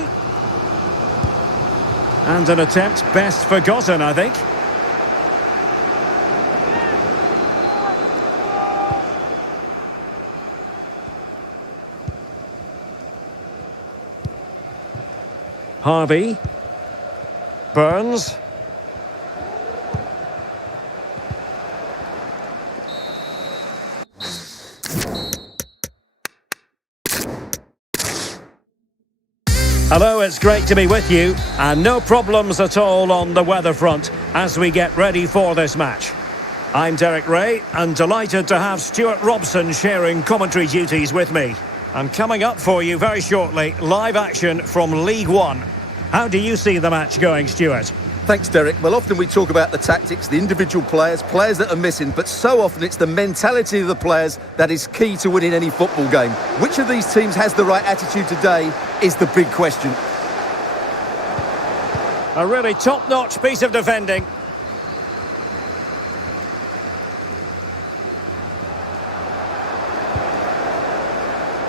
And an attempt best forgotten, I think. Harvey. Burns. Hello, it's great to be with you, and no problems at all on the weather front as we get ready for this match. I'm Derek Ray, and delighted to have Stuart Robson sharing commentary duties with me. And coming up for you very shortly, live action from League One. How do you see the match going, Stuart? Thanks, Derek. Well, often we talk about the tactics, the individual players that are missing, but so often it's the mentality of the players that is key to winning any football game. Which of these teams has the right attitude today is the big question. A really top-notch piece of defending.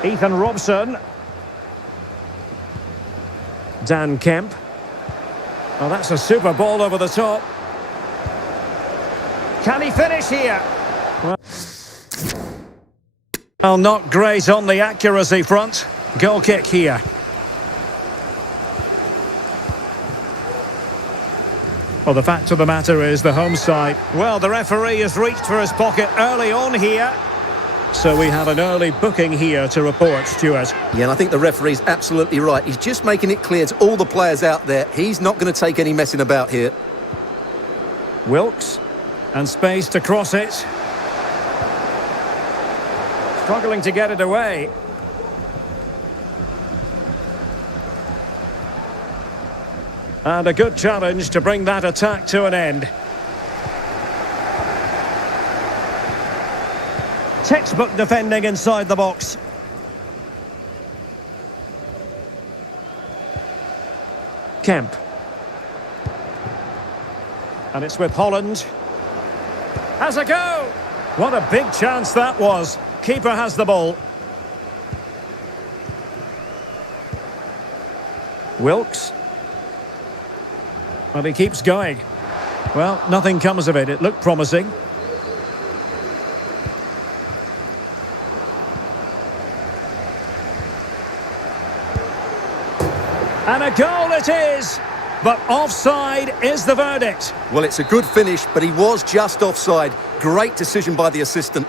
Ethan Robson. Dan Kemp. Oh, that's a super ball over the top. Can he finish here? Well, not great on the accuracy front. Goal kick here. Well, the fact of the matter is the home side. Well, the referee has reached for his pocket early on here. So we have an early booking here to report, Stuart. Yeah, and I think the referee's absolutely right. He's just making it clear to all the players out there, he's not going to take any messing about here. Wilkes, and space to cross it. Struggling to get it away. And a good challenge to bring that attack to an end. Textbook defending inside the box. Kemp. And it's with Holland. Has a go! What a big chance that was. Keeper has the ball. Wilkes. But he keeps going. Well, nothing comes of it. It looked promising. And a goal it is! But offside is the verdict. Well, it's a good finish, but he was just offside. Great decision by the assistant.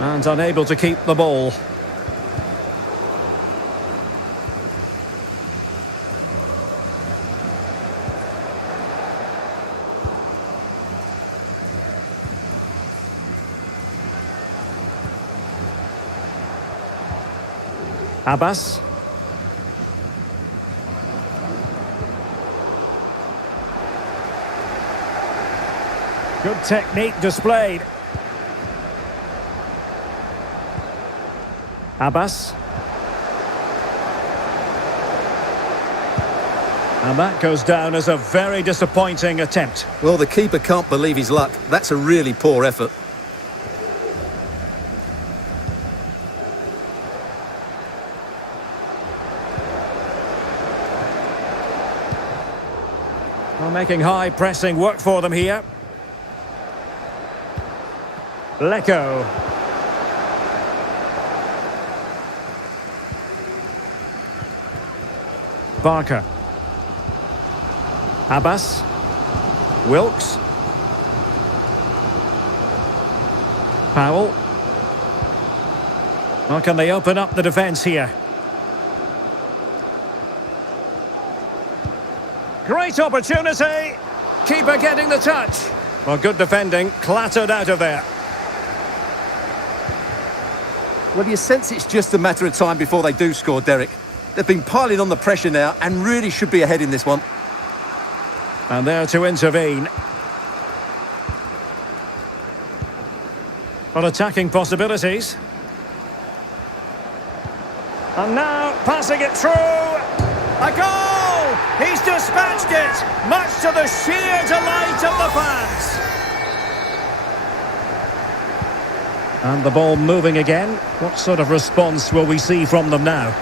And unable to keep the ball. Abbas. Good technique displayed. Abbas. And that goes down as a very disappointing attempt. Well, the keeper can't believe his luck. That's a really poor effort. Well, making high pressing work for them here. Lecco. Barker. Abbas. Wilkes. Powell. Well, can they open up the defence here? Great opportunity. Keeper getting the touch. Well, good defending. Clattered out of there. Well, you sense it's just a matter of time before they do score, Derek. They've been piling on the pressure now and really should be ahead in this one. And there to intervene. Well, attacking possibilities. And now passing it through. A goal! He's dispatched it, much to the sheer delight of the fans. And the ball moving again. What sort of response will we see from them now?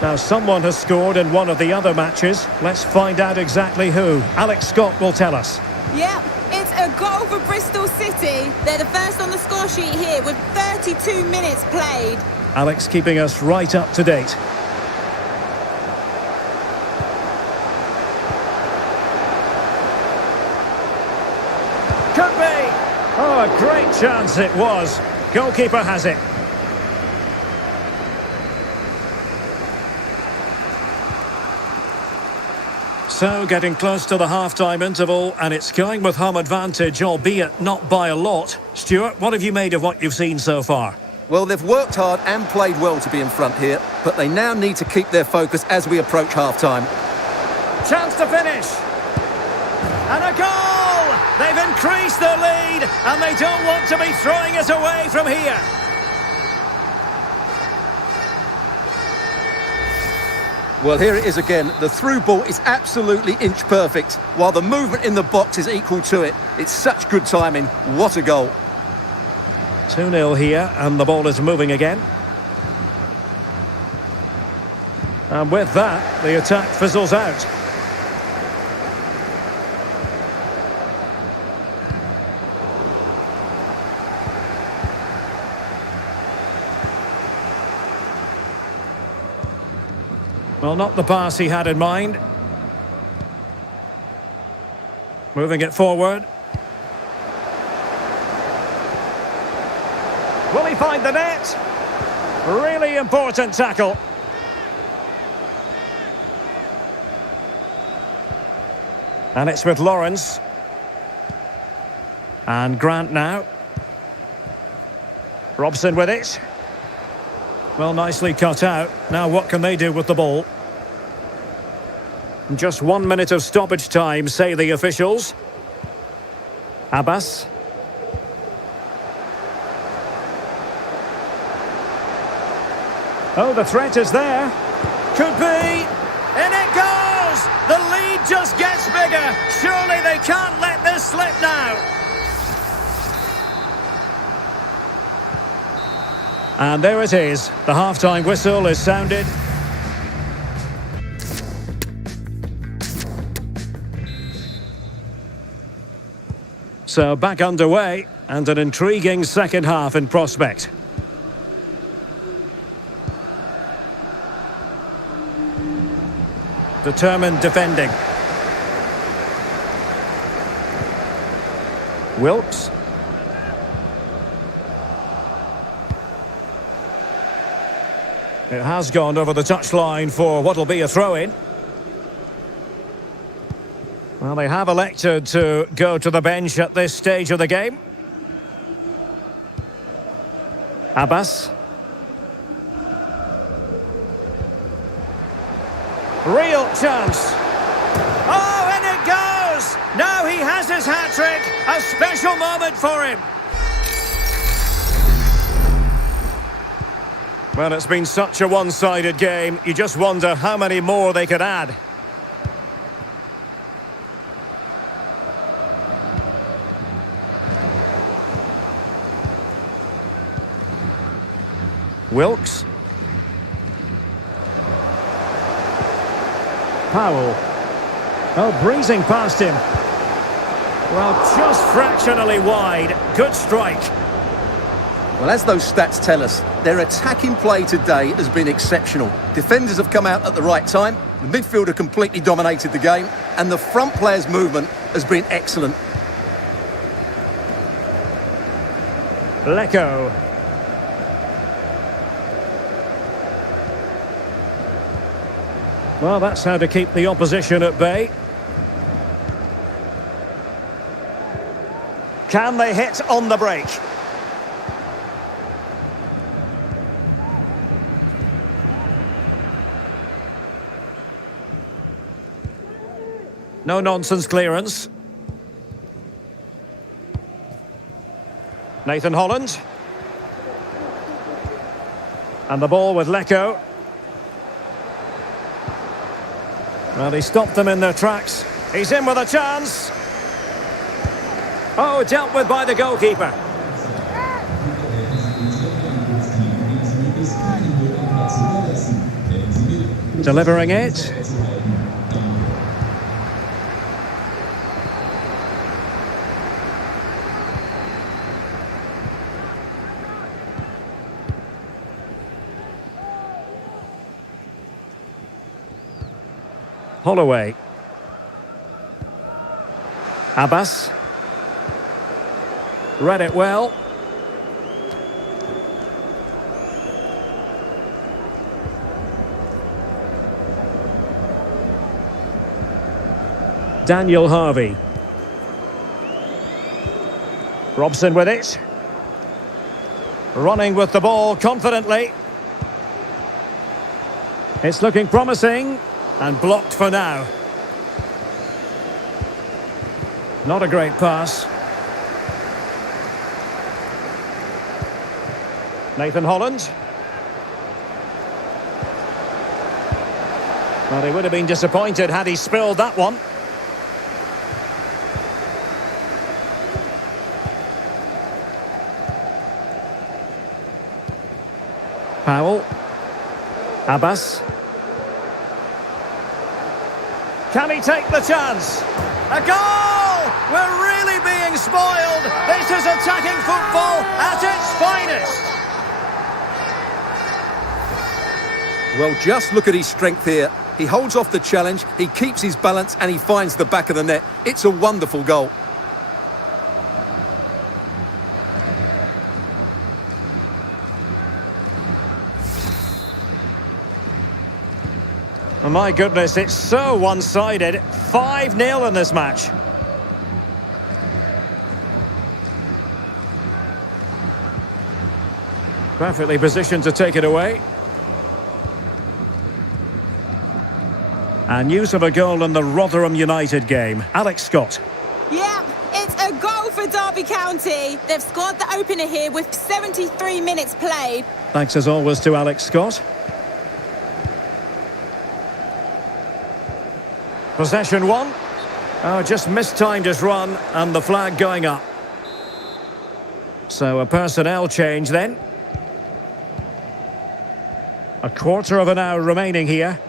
Now, someone has scored in one of the other matches. Let's find out exactly who. Alex Scott will tell us. Yep, it's a goal for Bristol City. They're the first on the score sheet here with 32 minutes played. Alex keeping us right up to date. Could be. Oh, a great chance it was. Goalkeeper has it. So, getting close to the half-time interval, and it's going with home advantage, albeit not by a lot. Stuart, what have you made of what you've seen so far? Well, they've worked hard and played well to be in front here, but they now need to keep their focus as we approach half-time. Chance to finish. And a goal! They've increased their lead, and they don't want to be throwing it away from here. Well, here it is again. The through ball is absolutely inch perfect, while the movement in the box is equal to it. It's such good timing. What a goal. 2-0 here, and the ball is moving again. And with that, the attack fizzles out. Well, not the pass he had in mind. Moving it forward. Will he find the net? Really important tackle. And it's with Lawrence. And Grant now. Robson with it. Well, nicely cut out. Now what can they do with the ball? Just 1 minute of stoppage time, say the officials. Abbas. Oh, the threat is there. Could be. In it goes! The lead just gets bigger. Surely they can't let this slip now. And there it is. The half-time whistle is sounded. So back underway, and an intriguing second half in prospect. Determined defending. Wilkes. It has gone over the touchline for what will be a throw-in. Well, they have elected to go to the bench at this stage of the game. Abbas. Real chance. Oh, and it goes! Now he has his hat-trick. A special moment for him. Well, it's been such a one-sided game. You just wonder how many more they could add. Wilkes. Powell. Oh, breezing past him. Well, just fractionally wide. Good strike. Well, as those stats tell us, their attacking play today has been exceptional. Defenders have come out at the right time, the midfielder completely dominated the game, and the front players' movement has been excellent. Lecco. Well, that's how to keep the opposition at bay. Can they hit on the break? No-nonsense clearance. Nathan Holland. And the ball with Lecco. Well, he stopped them in their tracks. He's in with a chance. Oh, dealt with by the goalkeeper. Delivering it. Holloway. Abbas. Read it well. Daniel Harvey. Robson with it. Running with the ball confidently. It's looking promising. And blocked for now. Not a great pass. Nathan Holland. Well, he would have been disappointed had he spilled that one. Powell. Abbas. Can he take the chance? A goal! We're really being spoiled. This is attacking football at its finest. Well, just look at his strength here. He holds off the challenge, he keeps his balance and he finds the back of the net. It's a wonderful goal. Oh, my goodness, it's so one-sided. 5-0 in this match. Perfectly positioned to take it away. And news of a goal in the Rotherham United game. Alex Scott. Yeah, it's a goal for Derby County. They've scored the opener here with 73 minutes played. Thanks as always to Alex Scott. Possession one. Oh, just mistimed his run and the flag going up. So a personnel change then. A quarter of an hour remaining here.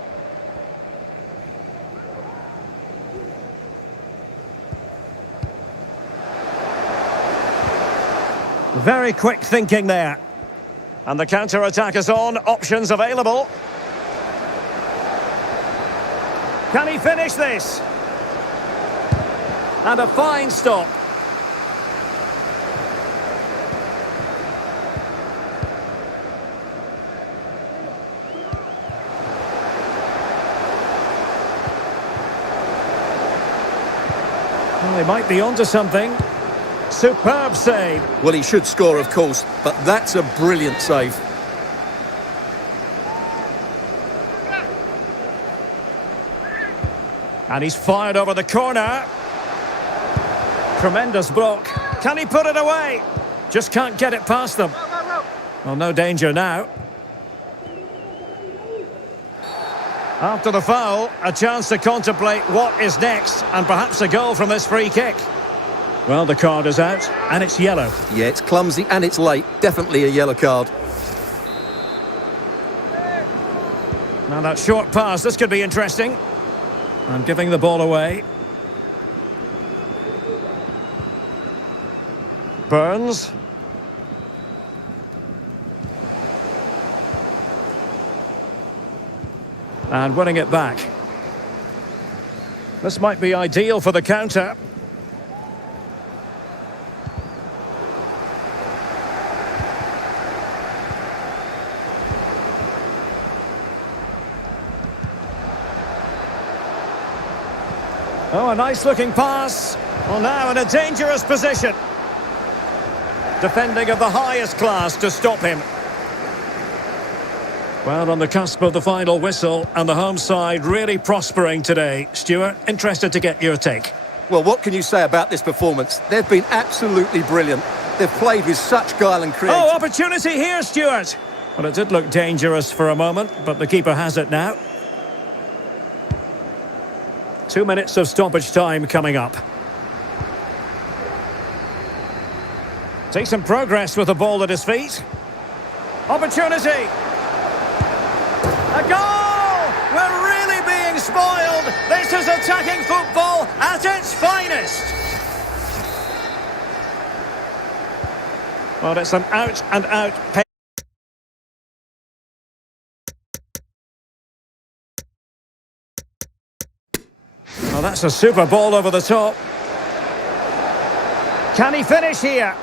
Very quick thinking there. And the counter-attack is on. Options available. Can he finish this? And a fine stop. Well, he might be onto something. Superb save. Well, he should score, of course, but that's a brilliant save. And he's fired over the corner. Tremendous block. Can he put it away? Just can't get it past them. Well, no danger now. After the foul, a chance to contemplate what is next, and perhaps a goal from this free kick. Well, the card is out, and it's yellow. Yeah, it's clumsy and it's late. Definitely a yellow card. Now that short pass, this could be interesting. And giving the ball away. Burns. And winning it back. This might be ideal for the counter. Oh, a nice-looking pass. Well, now in a dangerous position. Defending of the highest class to stop him. Well, on the cusp of the final whistle, and the home side really prospering today. Stuart, interested to get your take. Well, what can you say about this performance? They've been absolutely brilliant. They've played with such guile and creativity. Oh, opportunity here, Stuart. Well, it did look dangerous for a moment, but the keeper has it now. 2 minutes of stoppage time coming up. Decent progress with the ball at his feet. Opportunity. A goal! We're really being spoiled. This is attacking football at its finest. Well, it's an out-and-out pace. Well, that's a super ball over the top. Can he finish here?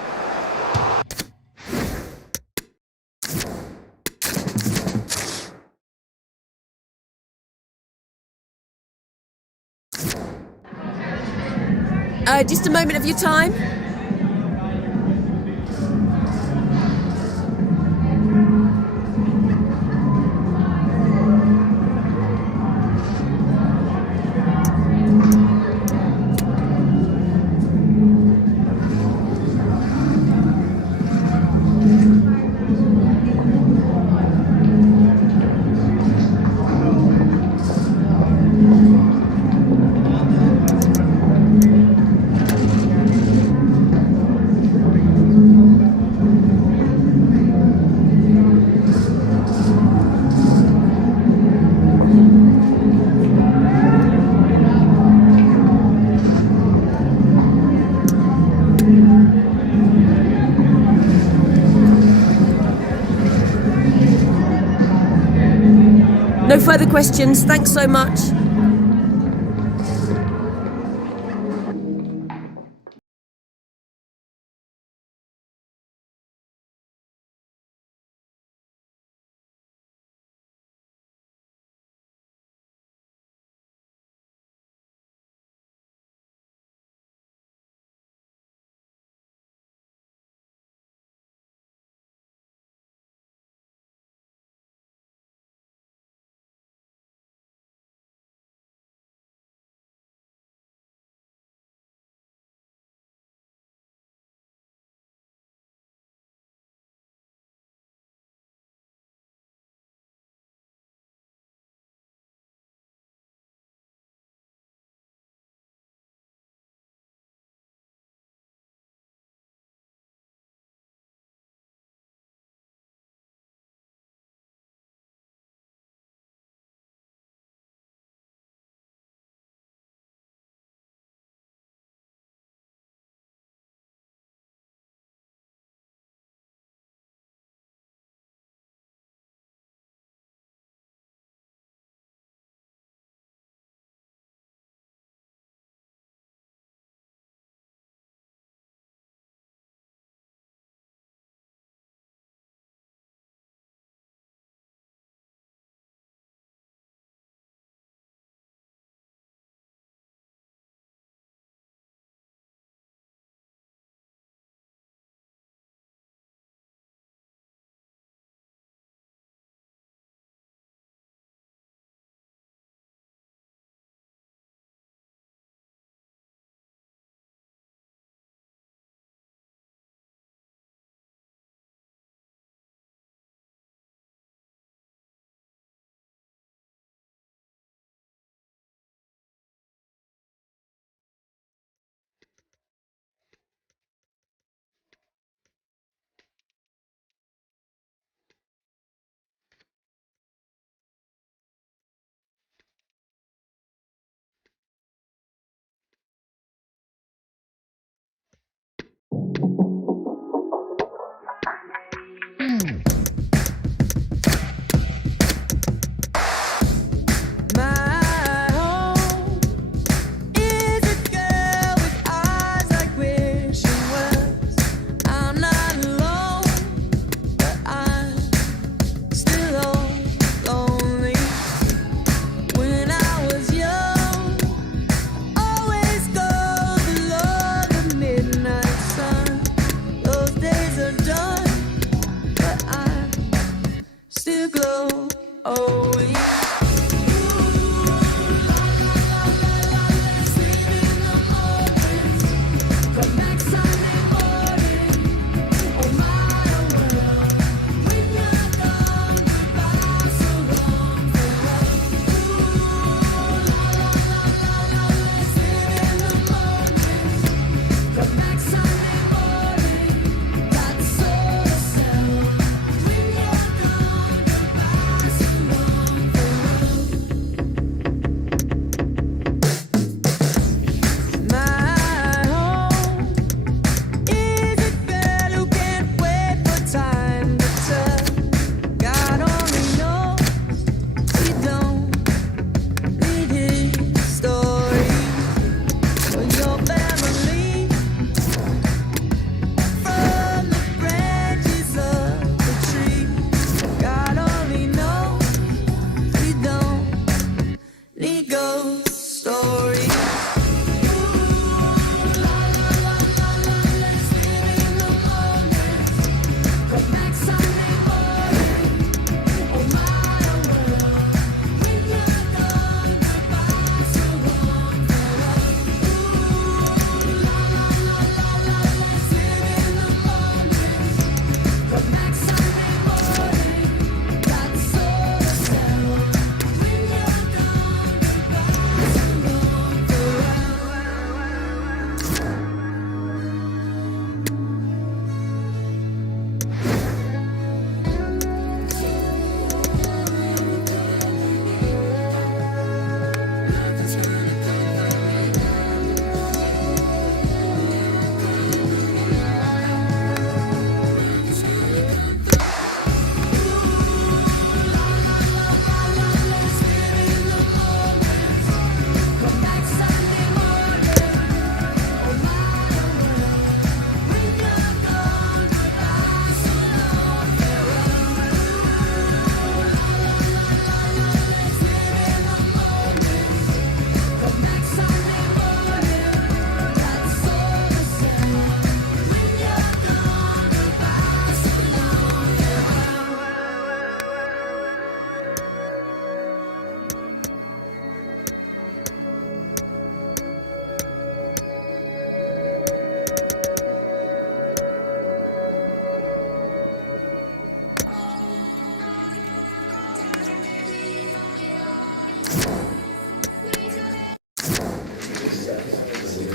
Just a moment of your time. No further questions. Thanks so much.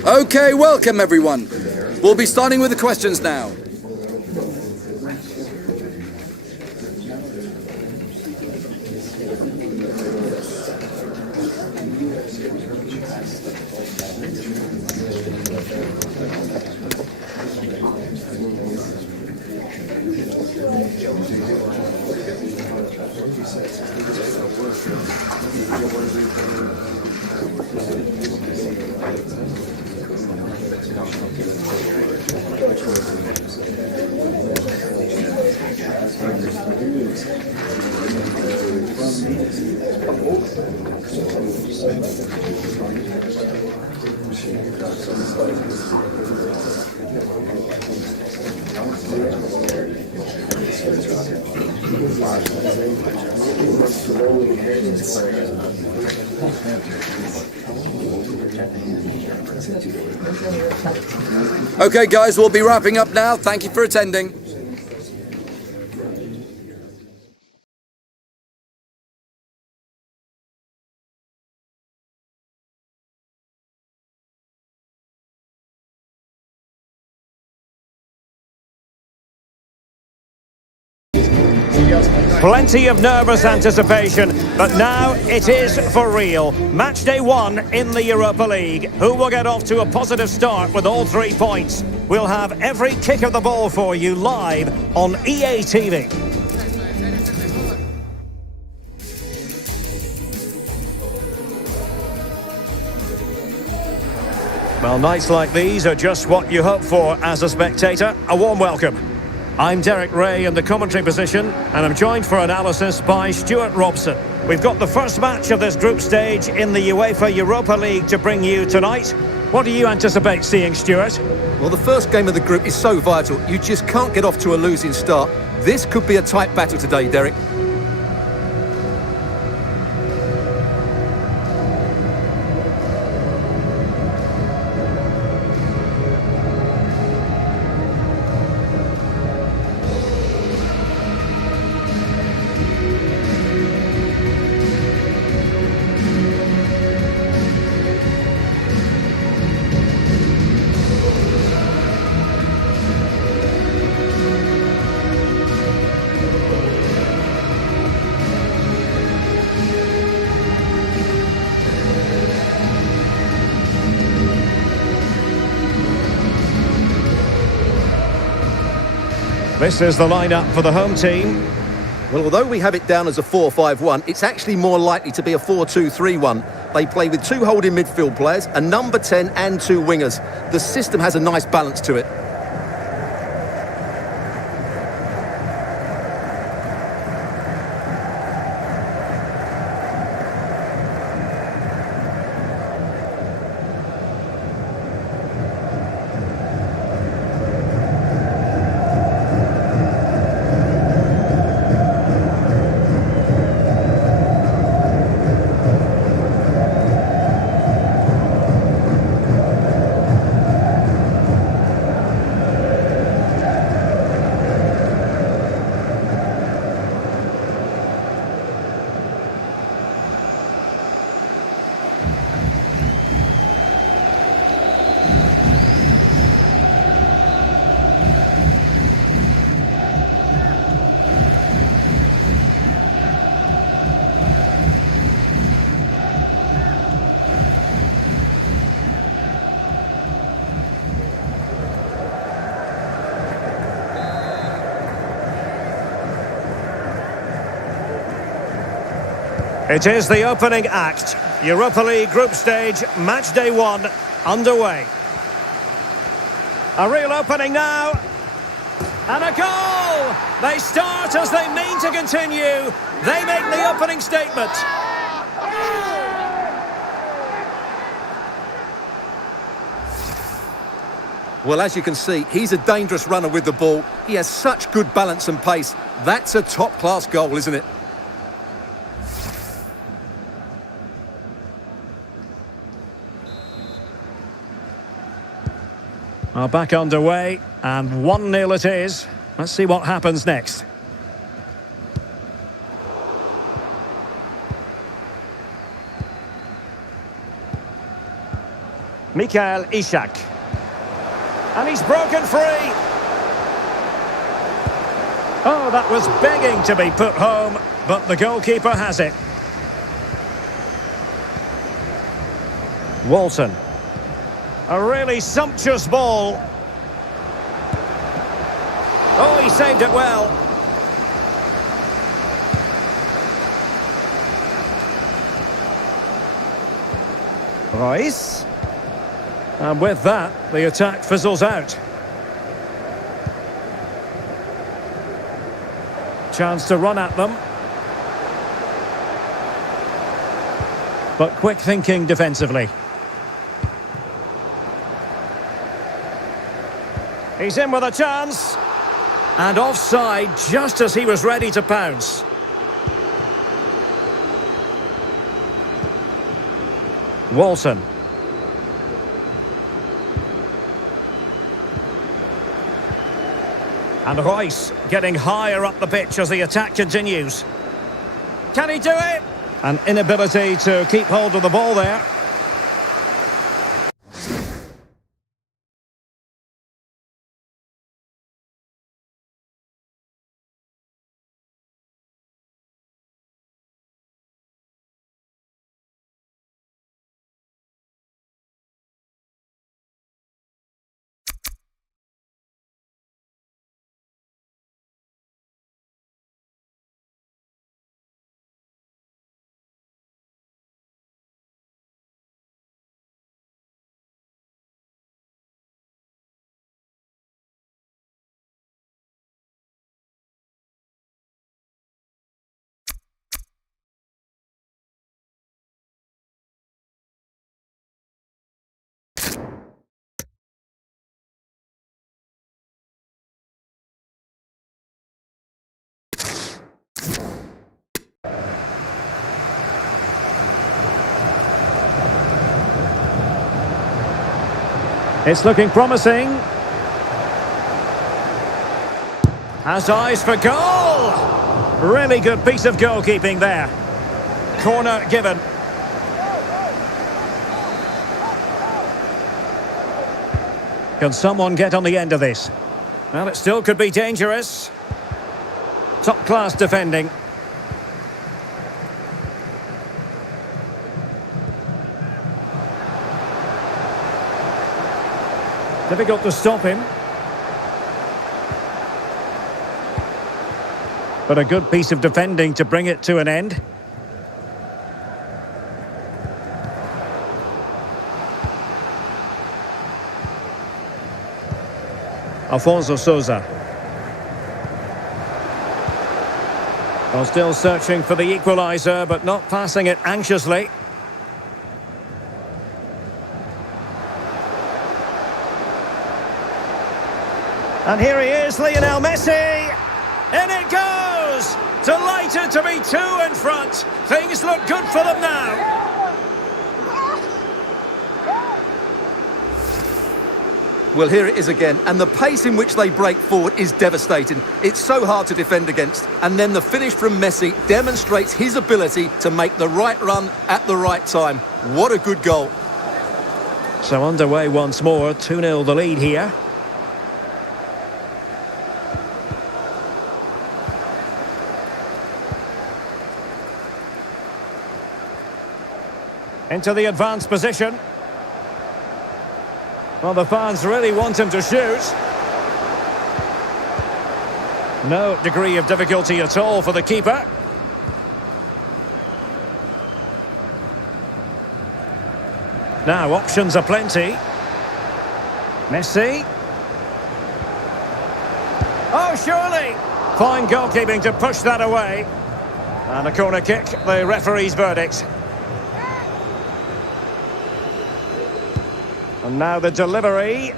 Okay, welcome everyone. We'll be starting with the questions now. Okay guys, we'll be wrapping up now. Thank you for attending. Plenty of nervous anticipation, but now it is for real. Match day 1 in the Europa League. Who will get off to a positive start with all 3 points? We'll have every kick of the ball for you live on EA TV. Well, nights like these are just what you hope for as a spectator. A warm welcome. I'm Derek Ray in the commentary position, and I'm joined for analysis by Stuart Robson. We've got the first match of this group stage in the UEFA Europa League to bring you tonight. What do you anticipate seeing, Stuart? Well, the first game of the group is so vital. You just can't get off to a losing start. This could be a tight battle today, Derek. This is the lineup for the home team. Well, although we have it down as a 4-5-1, it's actually more likely to be a 4-2-3-1. They play with 2 holding midfield players, a number 10 and 2 wingers. The system has a nice balance to it. It is the opening act. Europa League group stage, match day 1, underway. A real opening now. And a goal! They start as they mean to continue. They make the opening statement. Well, as you can see, he's a dangerous runner with the ball. He has such good balance and pace. That's a top-class goal, isn't it? Well, back underway, and 1-0 it is. Let's see what happens next. Mikael Ishak. And he's broken free. Oh, that was begging to be put home, but the goalkeeper has it. Walton. A really sumptuous ball. Oh, he saved it well. Royce. And with that, the attack fizzles out. Chance to run at them. But quick thinking defensively. He's in with a chance. And offside just as he was ready to pounce. Walton. And Royce getting higher up the pitch as the attack continues. Can he do it? An inability to keep hold of the ball there. It's looking promising. Has eyes for goal. Really good piece of goalkeeping there. Corner given. Can someone get on the end of this? Well, it still could be dangerous. Top-class defending. Difficult to stop him. But a good piece of defending to bring it to an end. Alfonso Sousa. Well, still searching for the equaliser, but not passing it anxiously. And here he is, Lionel Messi. In it goes! Delighted to be two in front. Things look good for them now. Well, here it is again, and the pace in which they break forward is devastating. It's so hard to defend against, and then the finish from Messi demonstrates his ability to make the right run at the right time. What a good goal. So underway once more, 2-0 the lead here. Into the advanced position. Well, the fans really want him to shoot. No degree of difficulty at all for the keeper. Now, options are plenty. Messi. Oh, surely! Fine goalkeeping to push that away. And a corner kick, the referee's verdict. And now the delivery.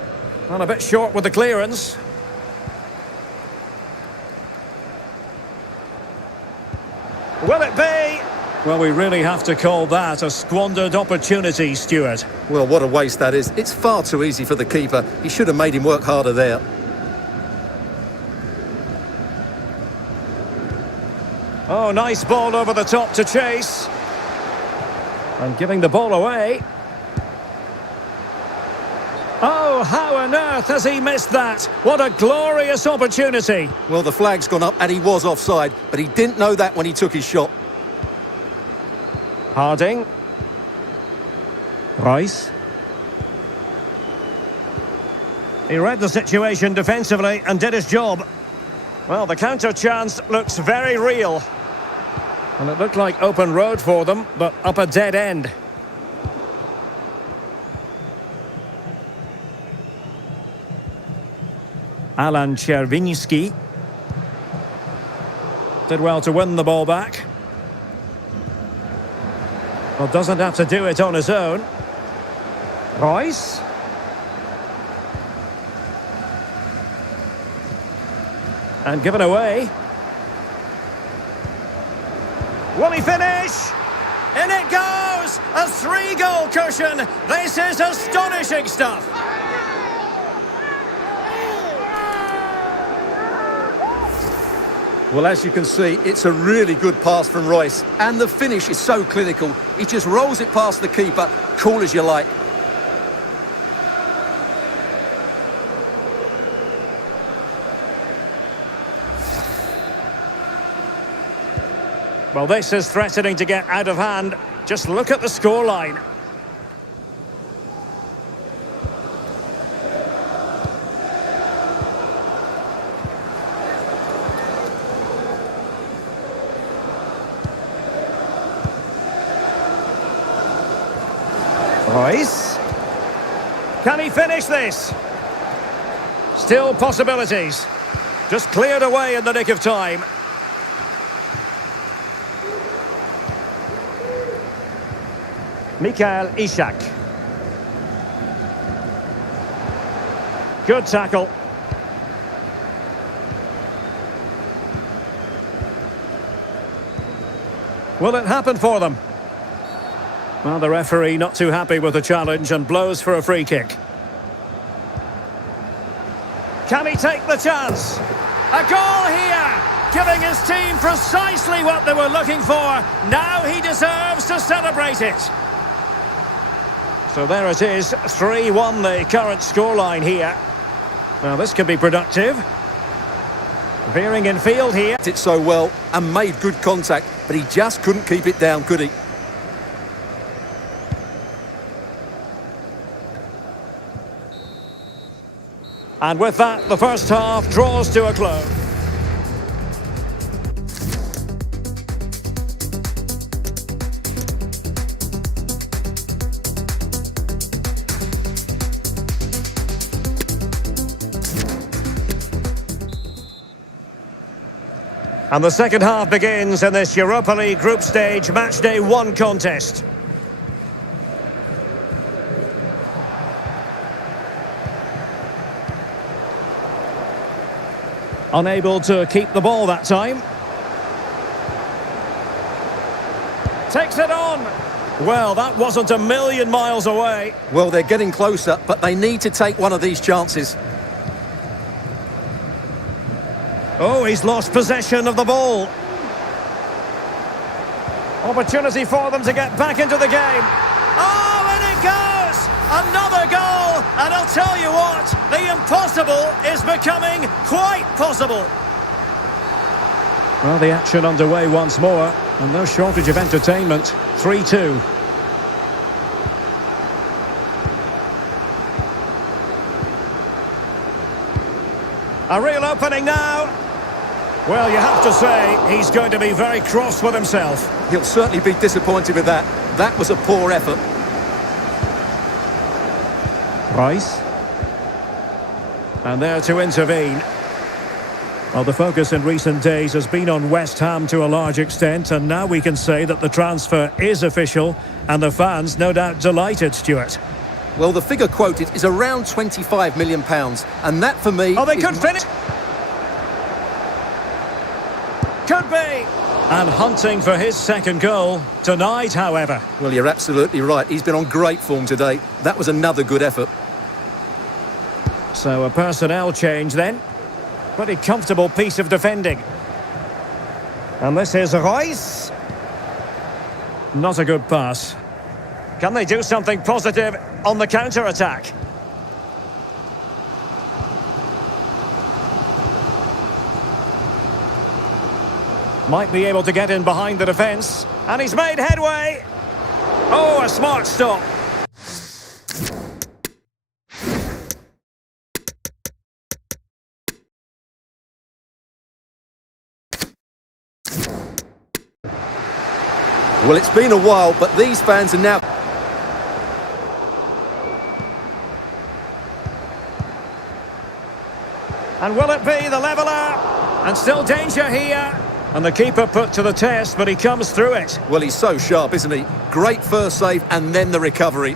And a bit short with the clearance. Will it be? Well, we really have to call that a squandered opportunity, Stuart. Well, what a waste that is. It's far too easy for the keeper. He should have made him work harder there. Oh, nice ball over the top to chase. And giving the ball away. Oh, how on earth has he missed that? What a glorious opportunity. Well, the flag's gone up and he was offside, but he didn't know that when he took his shot. Harding. Rice. He read the situation defensively and did his job. Well, the counter chance looks very real. And it looked like open road for them, but up a dead end. Alan Czerwiński did well to win the ball back. Well, doesn't have to do it on his own. Royce. And given away. Will he finish? In it goes! A 3-goal cushion! This is astonishing stuff! Well, as you can see, it's a really good pass from Royce. And the finish is so clinical. He just rolls it past the keeper, cool as you like. Well, this is threatening to get out of hand. Just look at the scoreline. Royce. Can he finish this? Still possibilities. Just cleared away in the nick of time. Mikael Ishak. Good tackle. Will it happen for them? Well, the referee not too happy with the challenge and blows for a free kick. Can he take the chance? A goal here! Giving his team precisely what they were looking for. Now he deserves to celebrate it. So there it is, 3-1 the current scoreline here. Now this could be productive. Veering in field here. Did it so well and made good contact, but he just couldn't keep it down, could he? And with that, the first half draws to a close. And the second half begins in this Europa League group stage matchday 1 contest. Unable to keep the ball that time. Takes it on. Well, that wasn't a million miles away. Well, they're getting closer, but they need to take one of these chances. Oh, he's lost possession of the ball. Opportunity for them to get back into the game. Oh, and it goes! Another goal! And I'll tell you what, the impossible is becoming quite possible. Well, the action underway once more, and no shortage of entertainment. 3-2. A real opening now. Well, you have to say, he's going to be very cross with himself. He'll certainly be disappointed with that. That was a poor effort. Rice. And there to intervene. Well, the focus in recent days has been on West Ham to a large extent, and now we can say that the transfer is official, and the fans no doubt delighted, Stuart. Well, the figure quoted is around £25 million, and that for me... Oh, they could finish! Could be! And hunting for his second goal tonight, however. Well, you're absolutely right. He's been on great form today. That was another good effort. So a personnel change then. Pretty comfortable piece of defending. And this is Royce. Not a good pass. Can they do something positive on the counter-attack? Might be able to get in behind the defence. And he's made headway. Oh, a smart stop. Well, it's been a while, but these fans are now... And will it be the leveller? And still danger here. And the keeper put to the test, but he comes through it. Well, he's so sharp, isn't he? Great first save and then the recovery.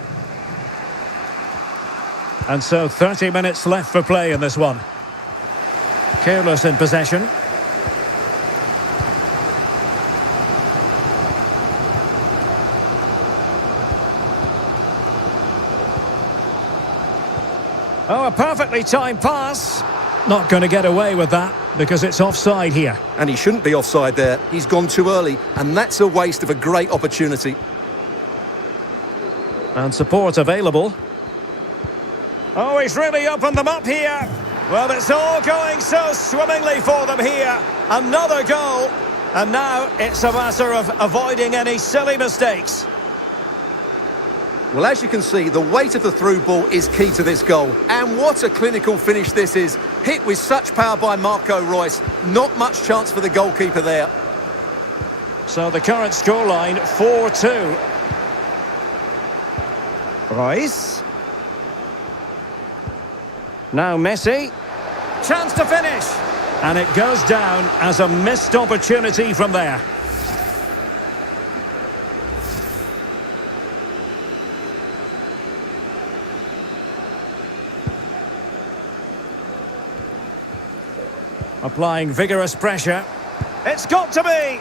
And so 30 minutes left for play in this one. Careless in possession. Oh, a perfectly timed pass. Not going to get away with that because it's offside here. And he shouldn't be offside there. He's gone too early, and that's a waste of a great opportunity. And support available. Oh, he's really opened them up here. Well, it's all going so swimmingly for them here. Another goal. And now it's a matter of avoiding any silly mistakes. Well, as you can see, the weight of the through ball is key to this goal. And what a clinical finish this is. Hit with such power by Marco Reus. Not much chance for the goalkeeper there. So the current scoreline, 4-2. Reus. Now Messi. Chance to finish. And it goes down as a missed opportunity from there. Applying vigorous pressure. It's got to be!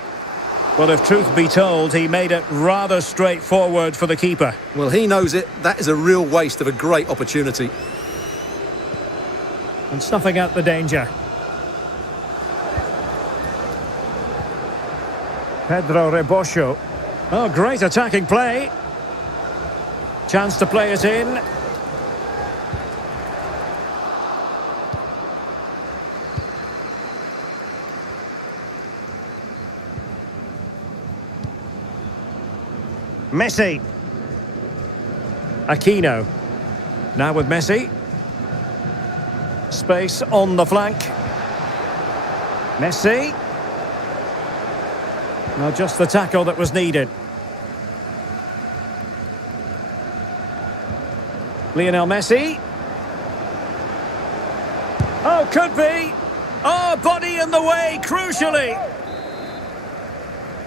Well, if truth be told, he made it rather straightforward for the keeper. Well, he knows it. That is a real waste of a great opportunity. And snuffing out the danger. Pedro Rebosho. Oh, great attacking play. Chance to play it in. Messi. Aquino. Now with Messi. Space on the flank. Messi. Now just the tackle that was needed. Lionel Messi. Oh, could be. Oh, body in the way, crucially.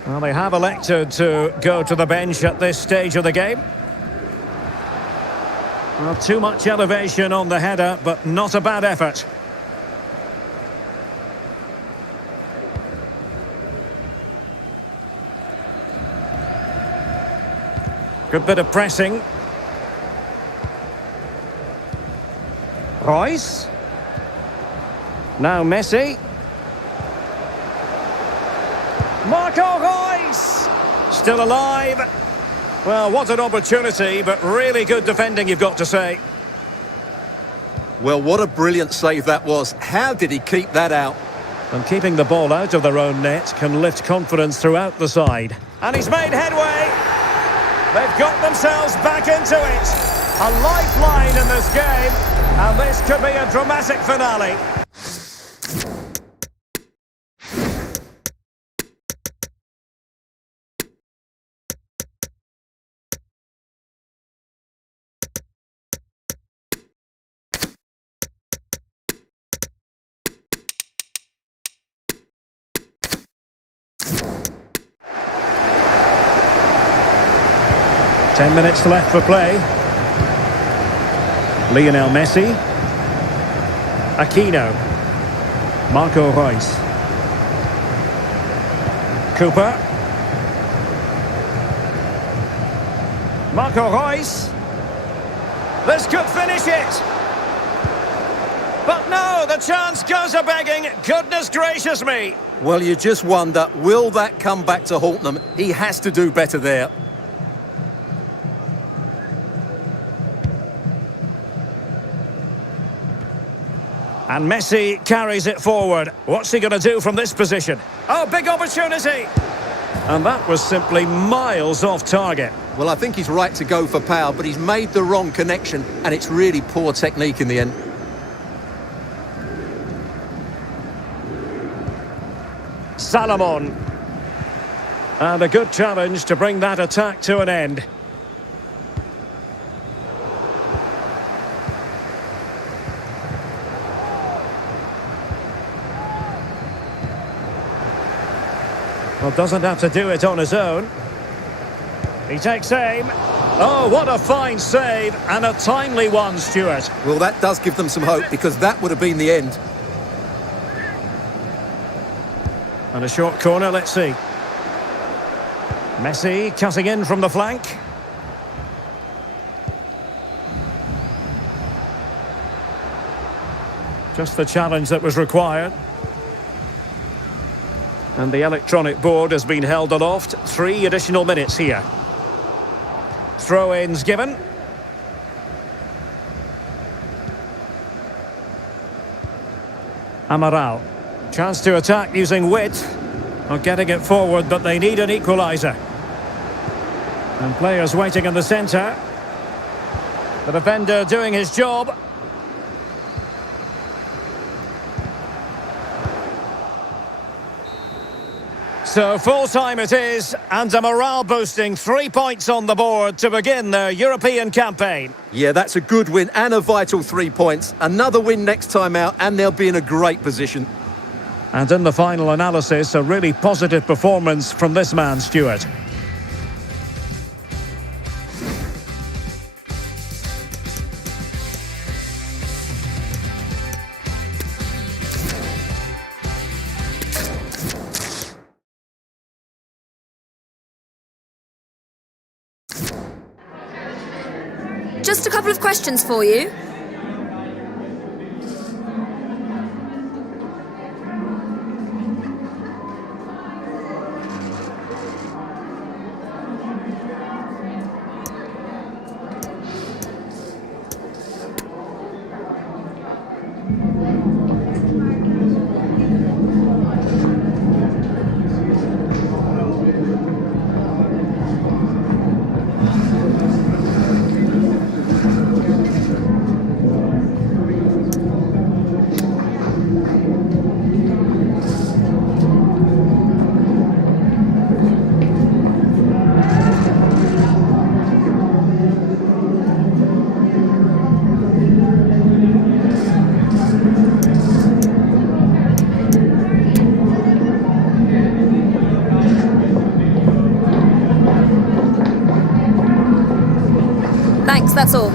Well, they have elected to go to the bench at this stage of the game. Well, too much elevation on the header, but not a bad effort. Good bit of pressing. Reus. Now Messi. Marco Reus! Still alive. Well, what an opportunity, but really good defending, you've got to say. Well, what a brilliant save that was. How did he keep that out? And keeping the ball out of their own net can lift confidence throughout the side. And he's made headway. They've got themselves back into it. A lifeline in this game. And this could be a dramatic finale. Ten minutes left for play. Lionel Messi. Aquino. Marco Reus. Cooper. Marco Reus. This could finish it. But no, the chance goes a-begging. Goodness gracious me. Well, you just wonder, will that come back to haunt them? He has to do better there. And Messi carries it forward. What's he going to do from this position? Oh, big opportunity! And that was simply miles off target. Well, I think he's right to go for power, but he's made the wrong connection, and it's really poor technique in the end. Salomon. And a good challenge to bring that attack to an end. Well, doesn't have to do it on his own. He takes aim. Oh, what a fine save, and a timely one, Stuart. Well, that does give them some hope, because that would have been the end. And a short corner, let's see. Messi cutting in from the flank. Just the challenge that was required. And the electronic board has been held aloft. 3 additional minutes here. Throw-ins given. Amaral. Chance to attack using wit. Not getting it forward, but they need an equaliser. And players waiting in the centre. The defender doing his job. So full-time it is, and a morale boosting 3 points on the board to begin their European campaign. Yeah, that's a good win and a vital 3 points. Another win next time out, and they'll be in a great position. And in the final analysis, a really positive performance from this man, Stuart. Just a couple of questions for you. Thanks, that's all.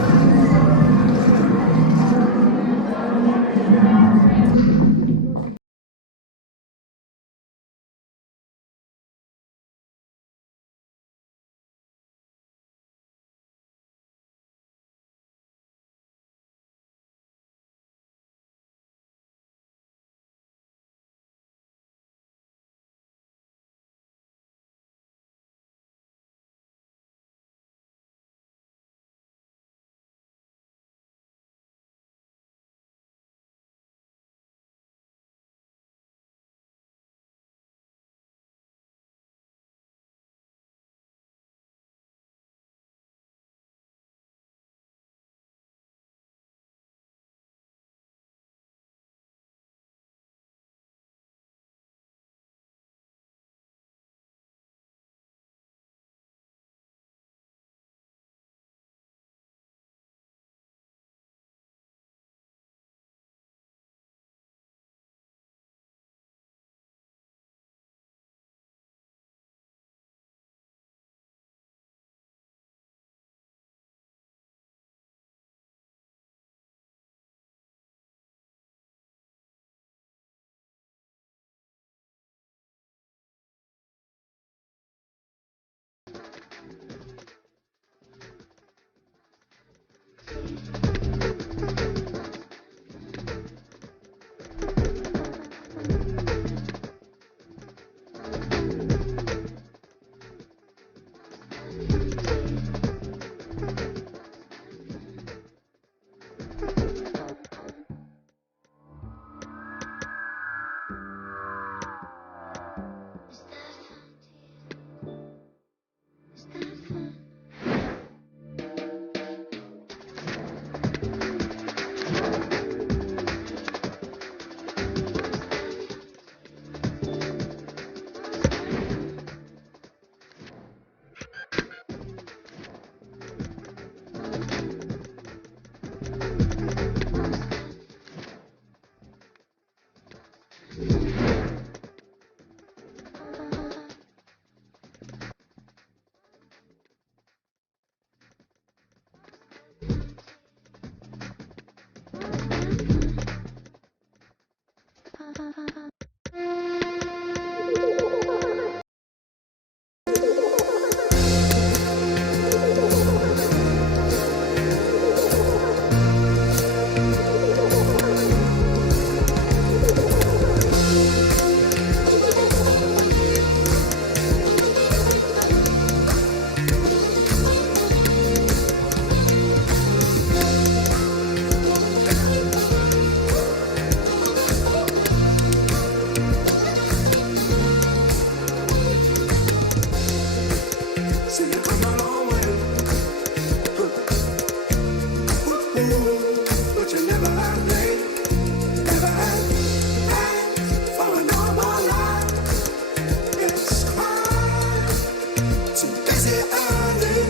busy earning,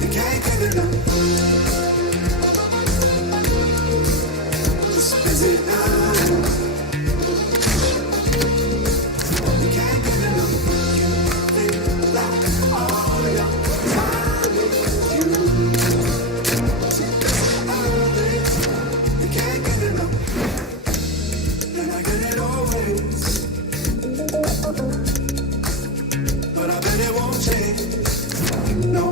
you can't get enough. Just busy earning, you can't get enough. You think that all your time is you. Too busy earning, you can't get enough. And I get it always, but I bet it won't change. No,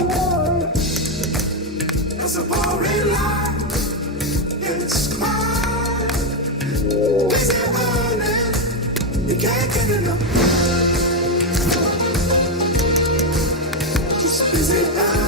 that's a boring lie. It's mine. Busy earning, you can't get enough. Just busy earning.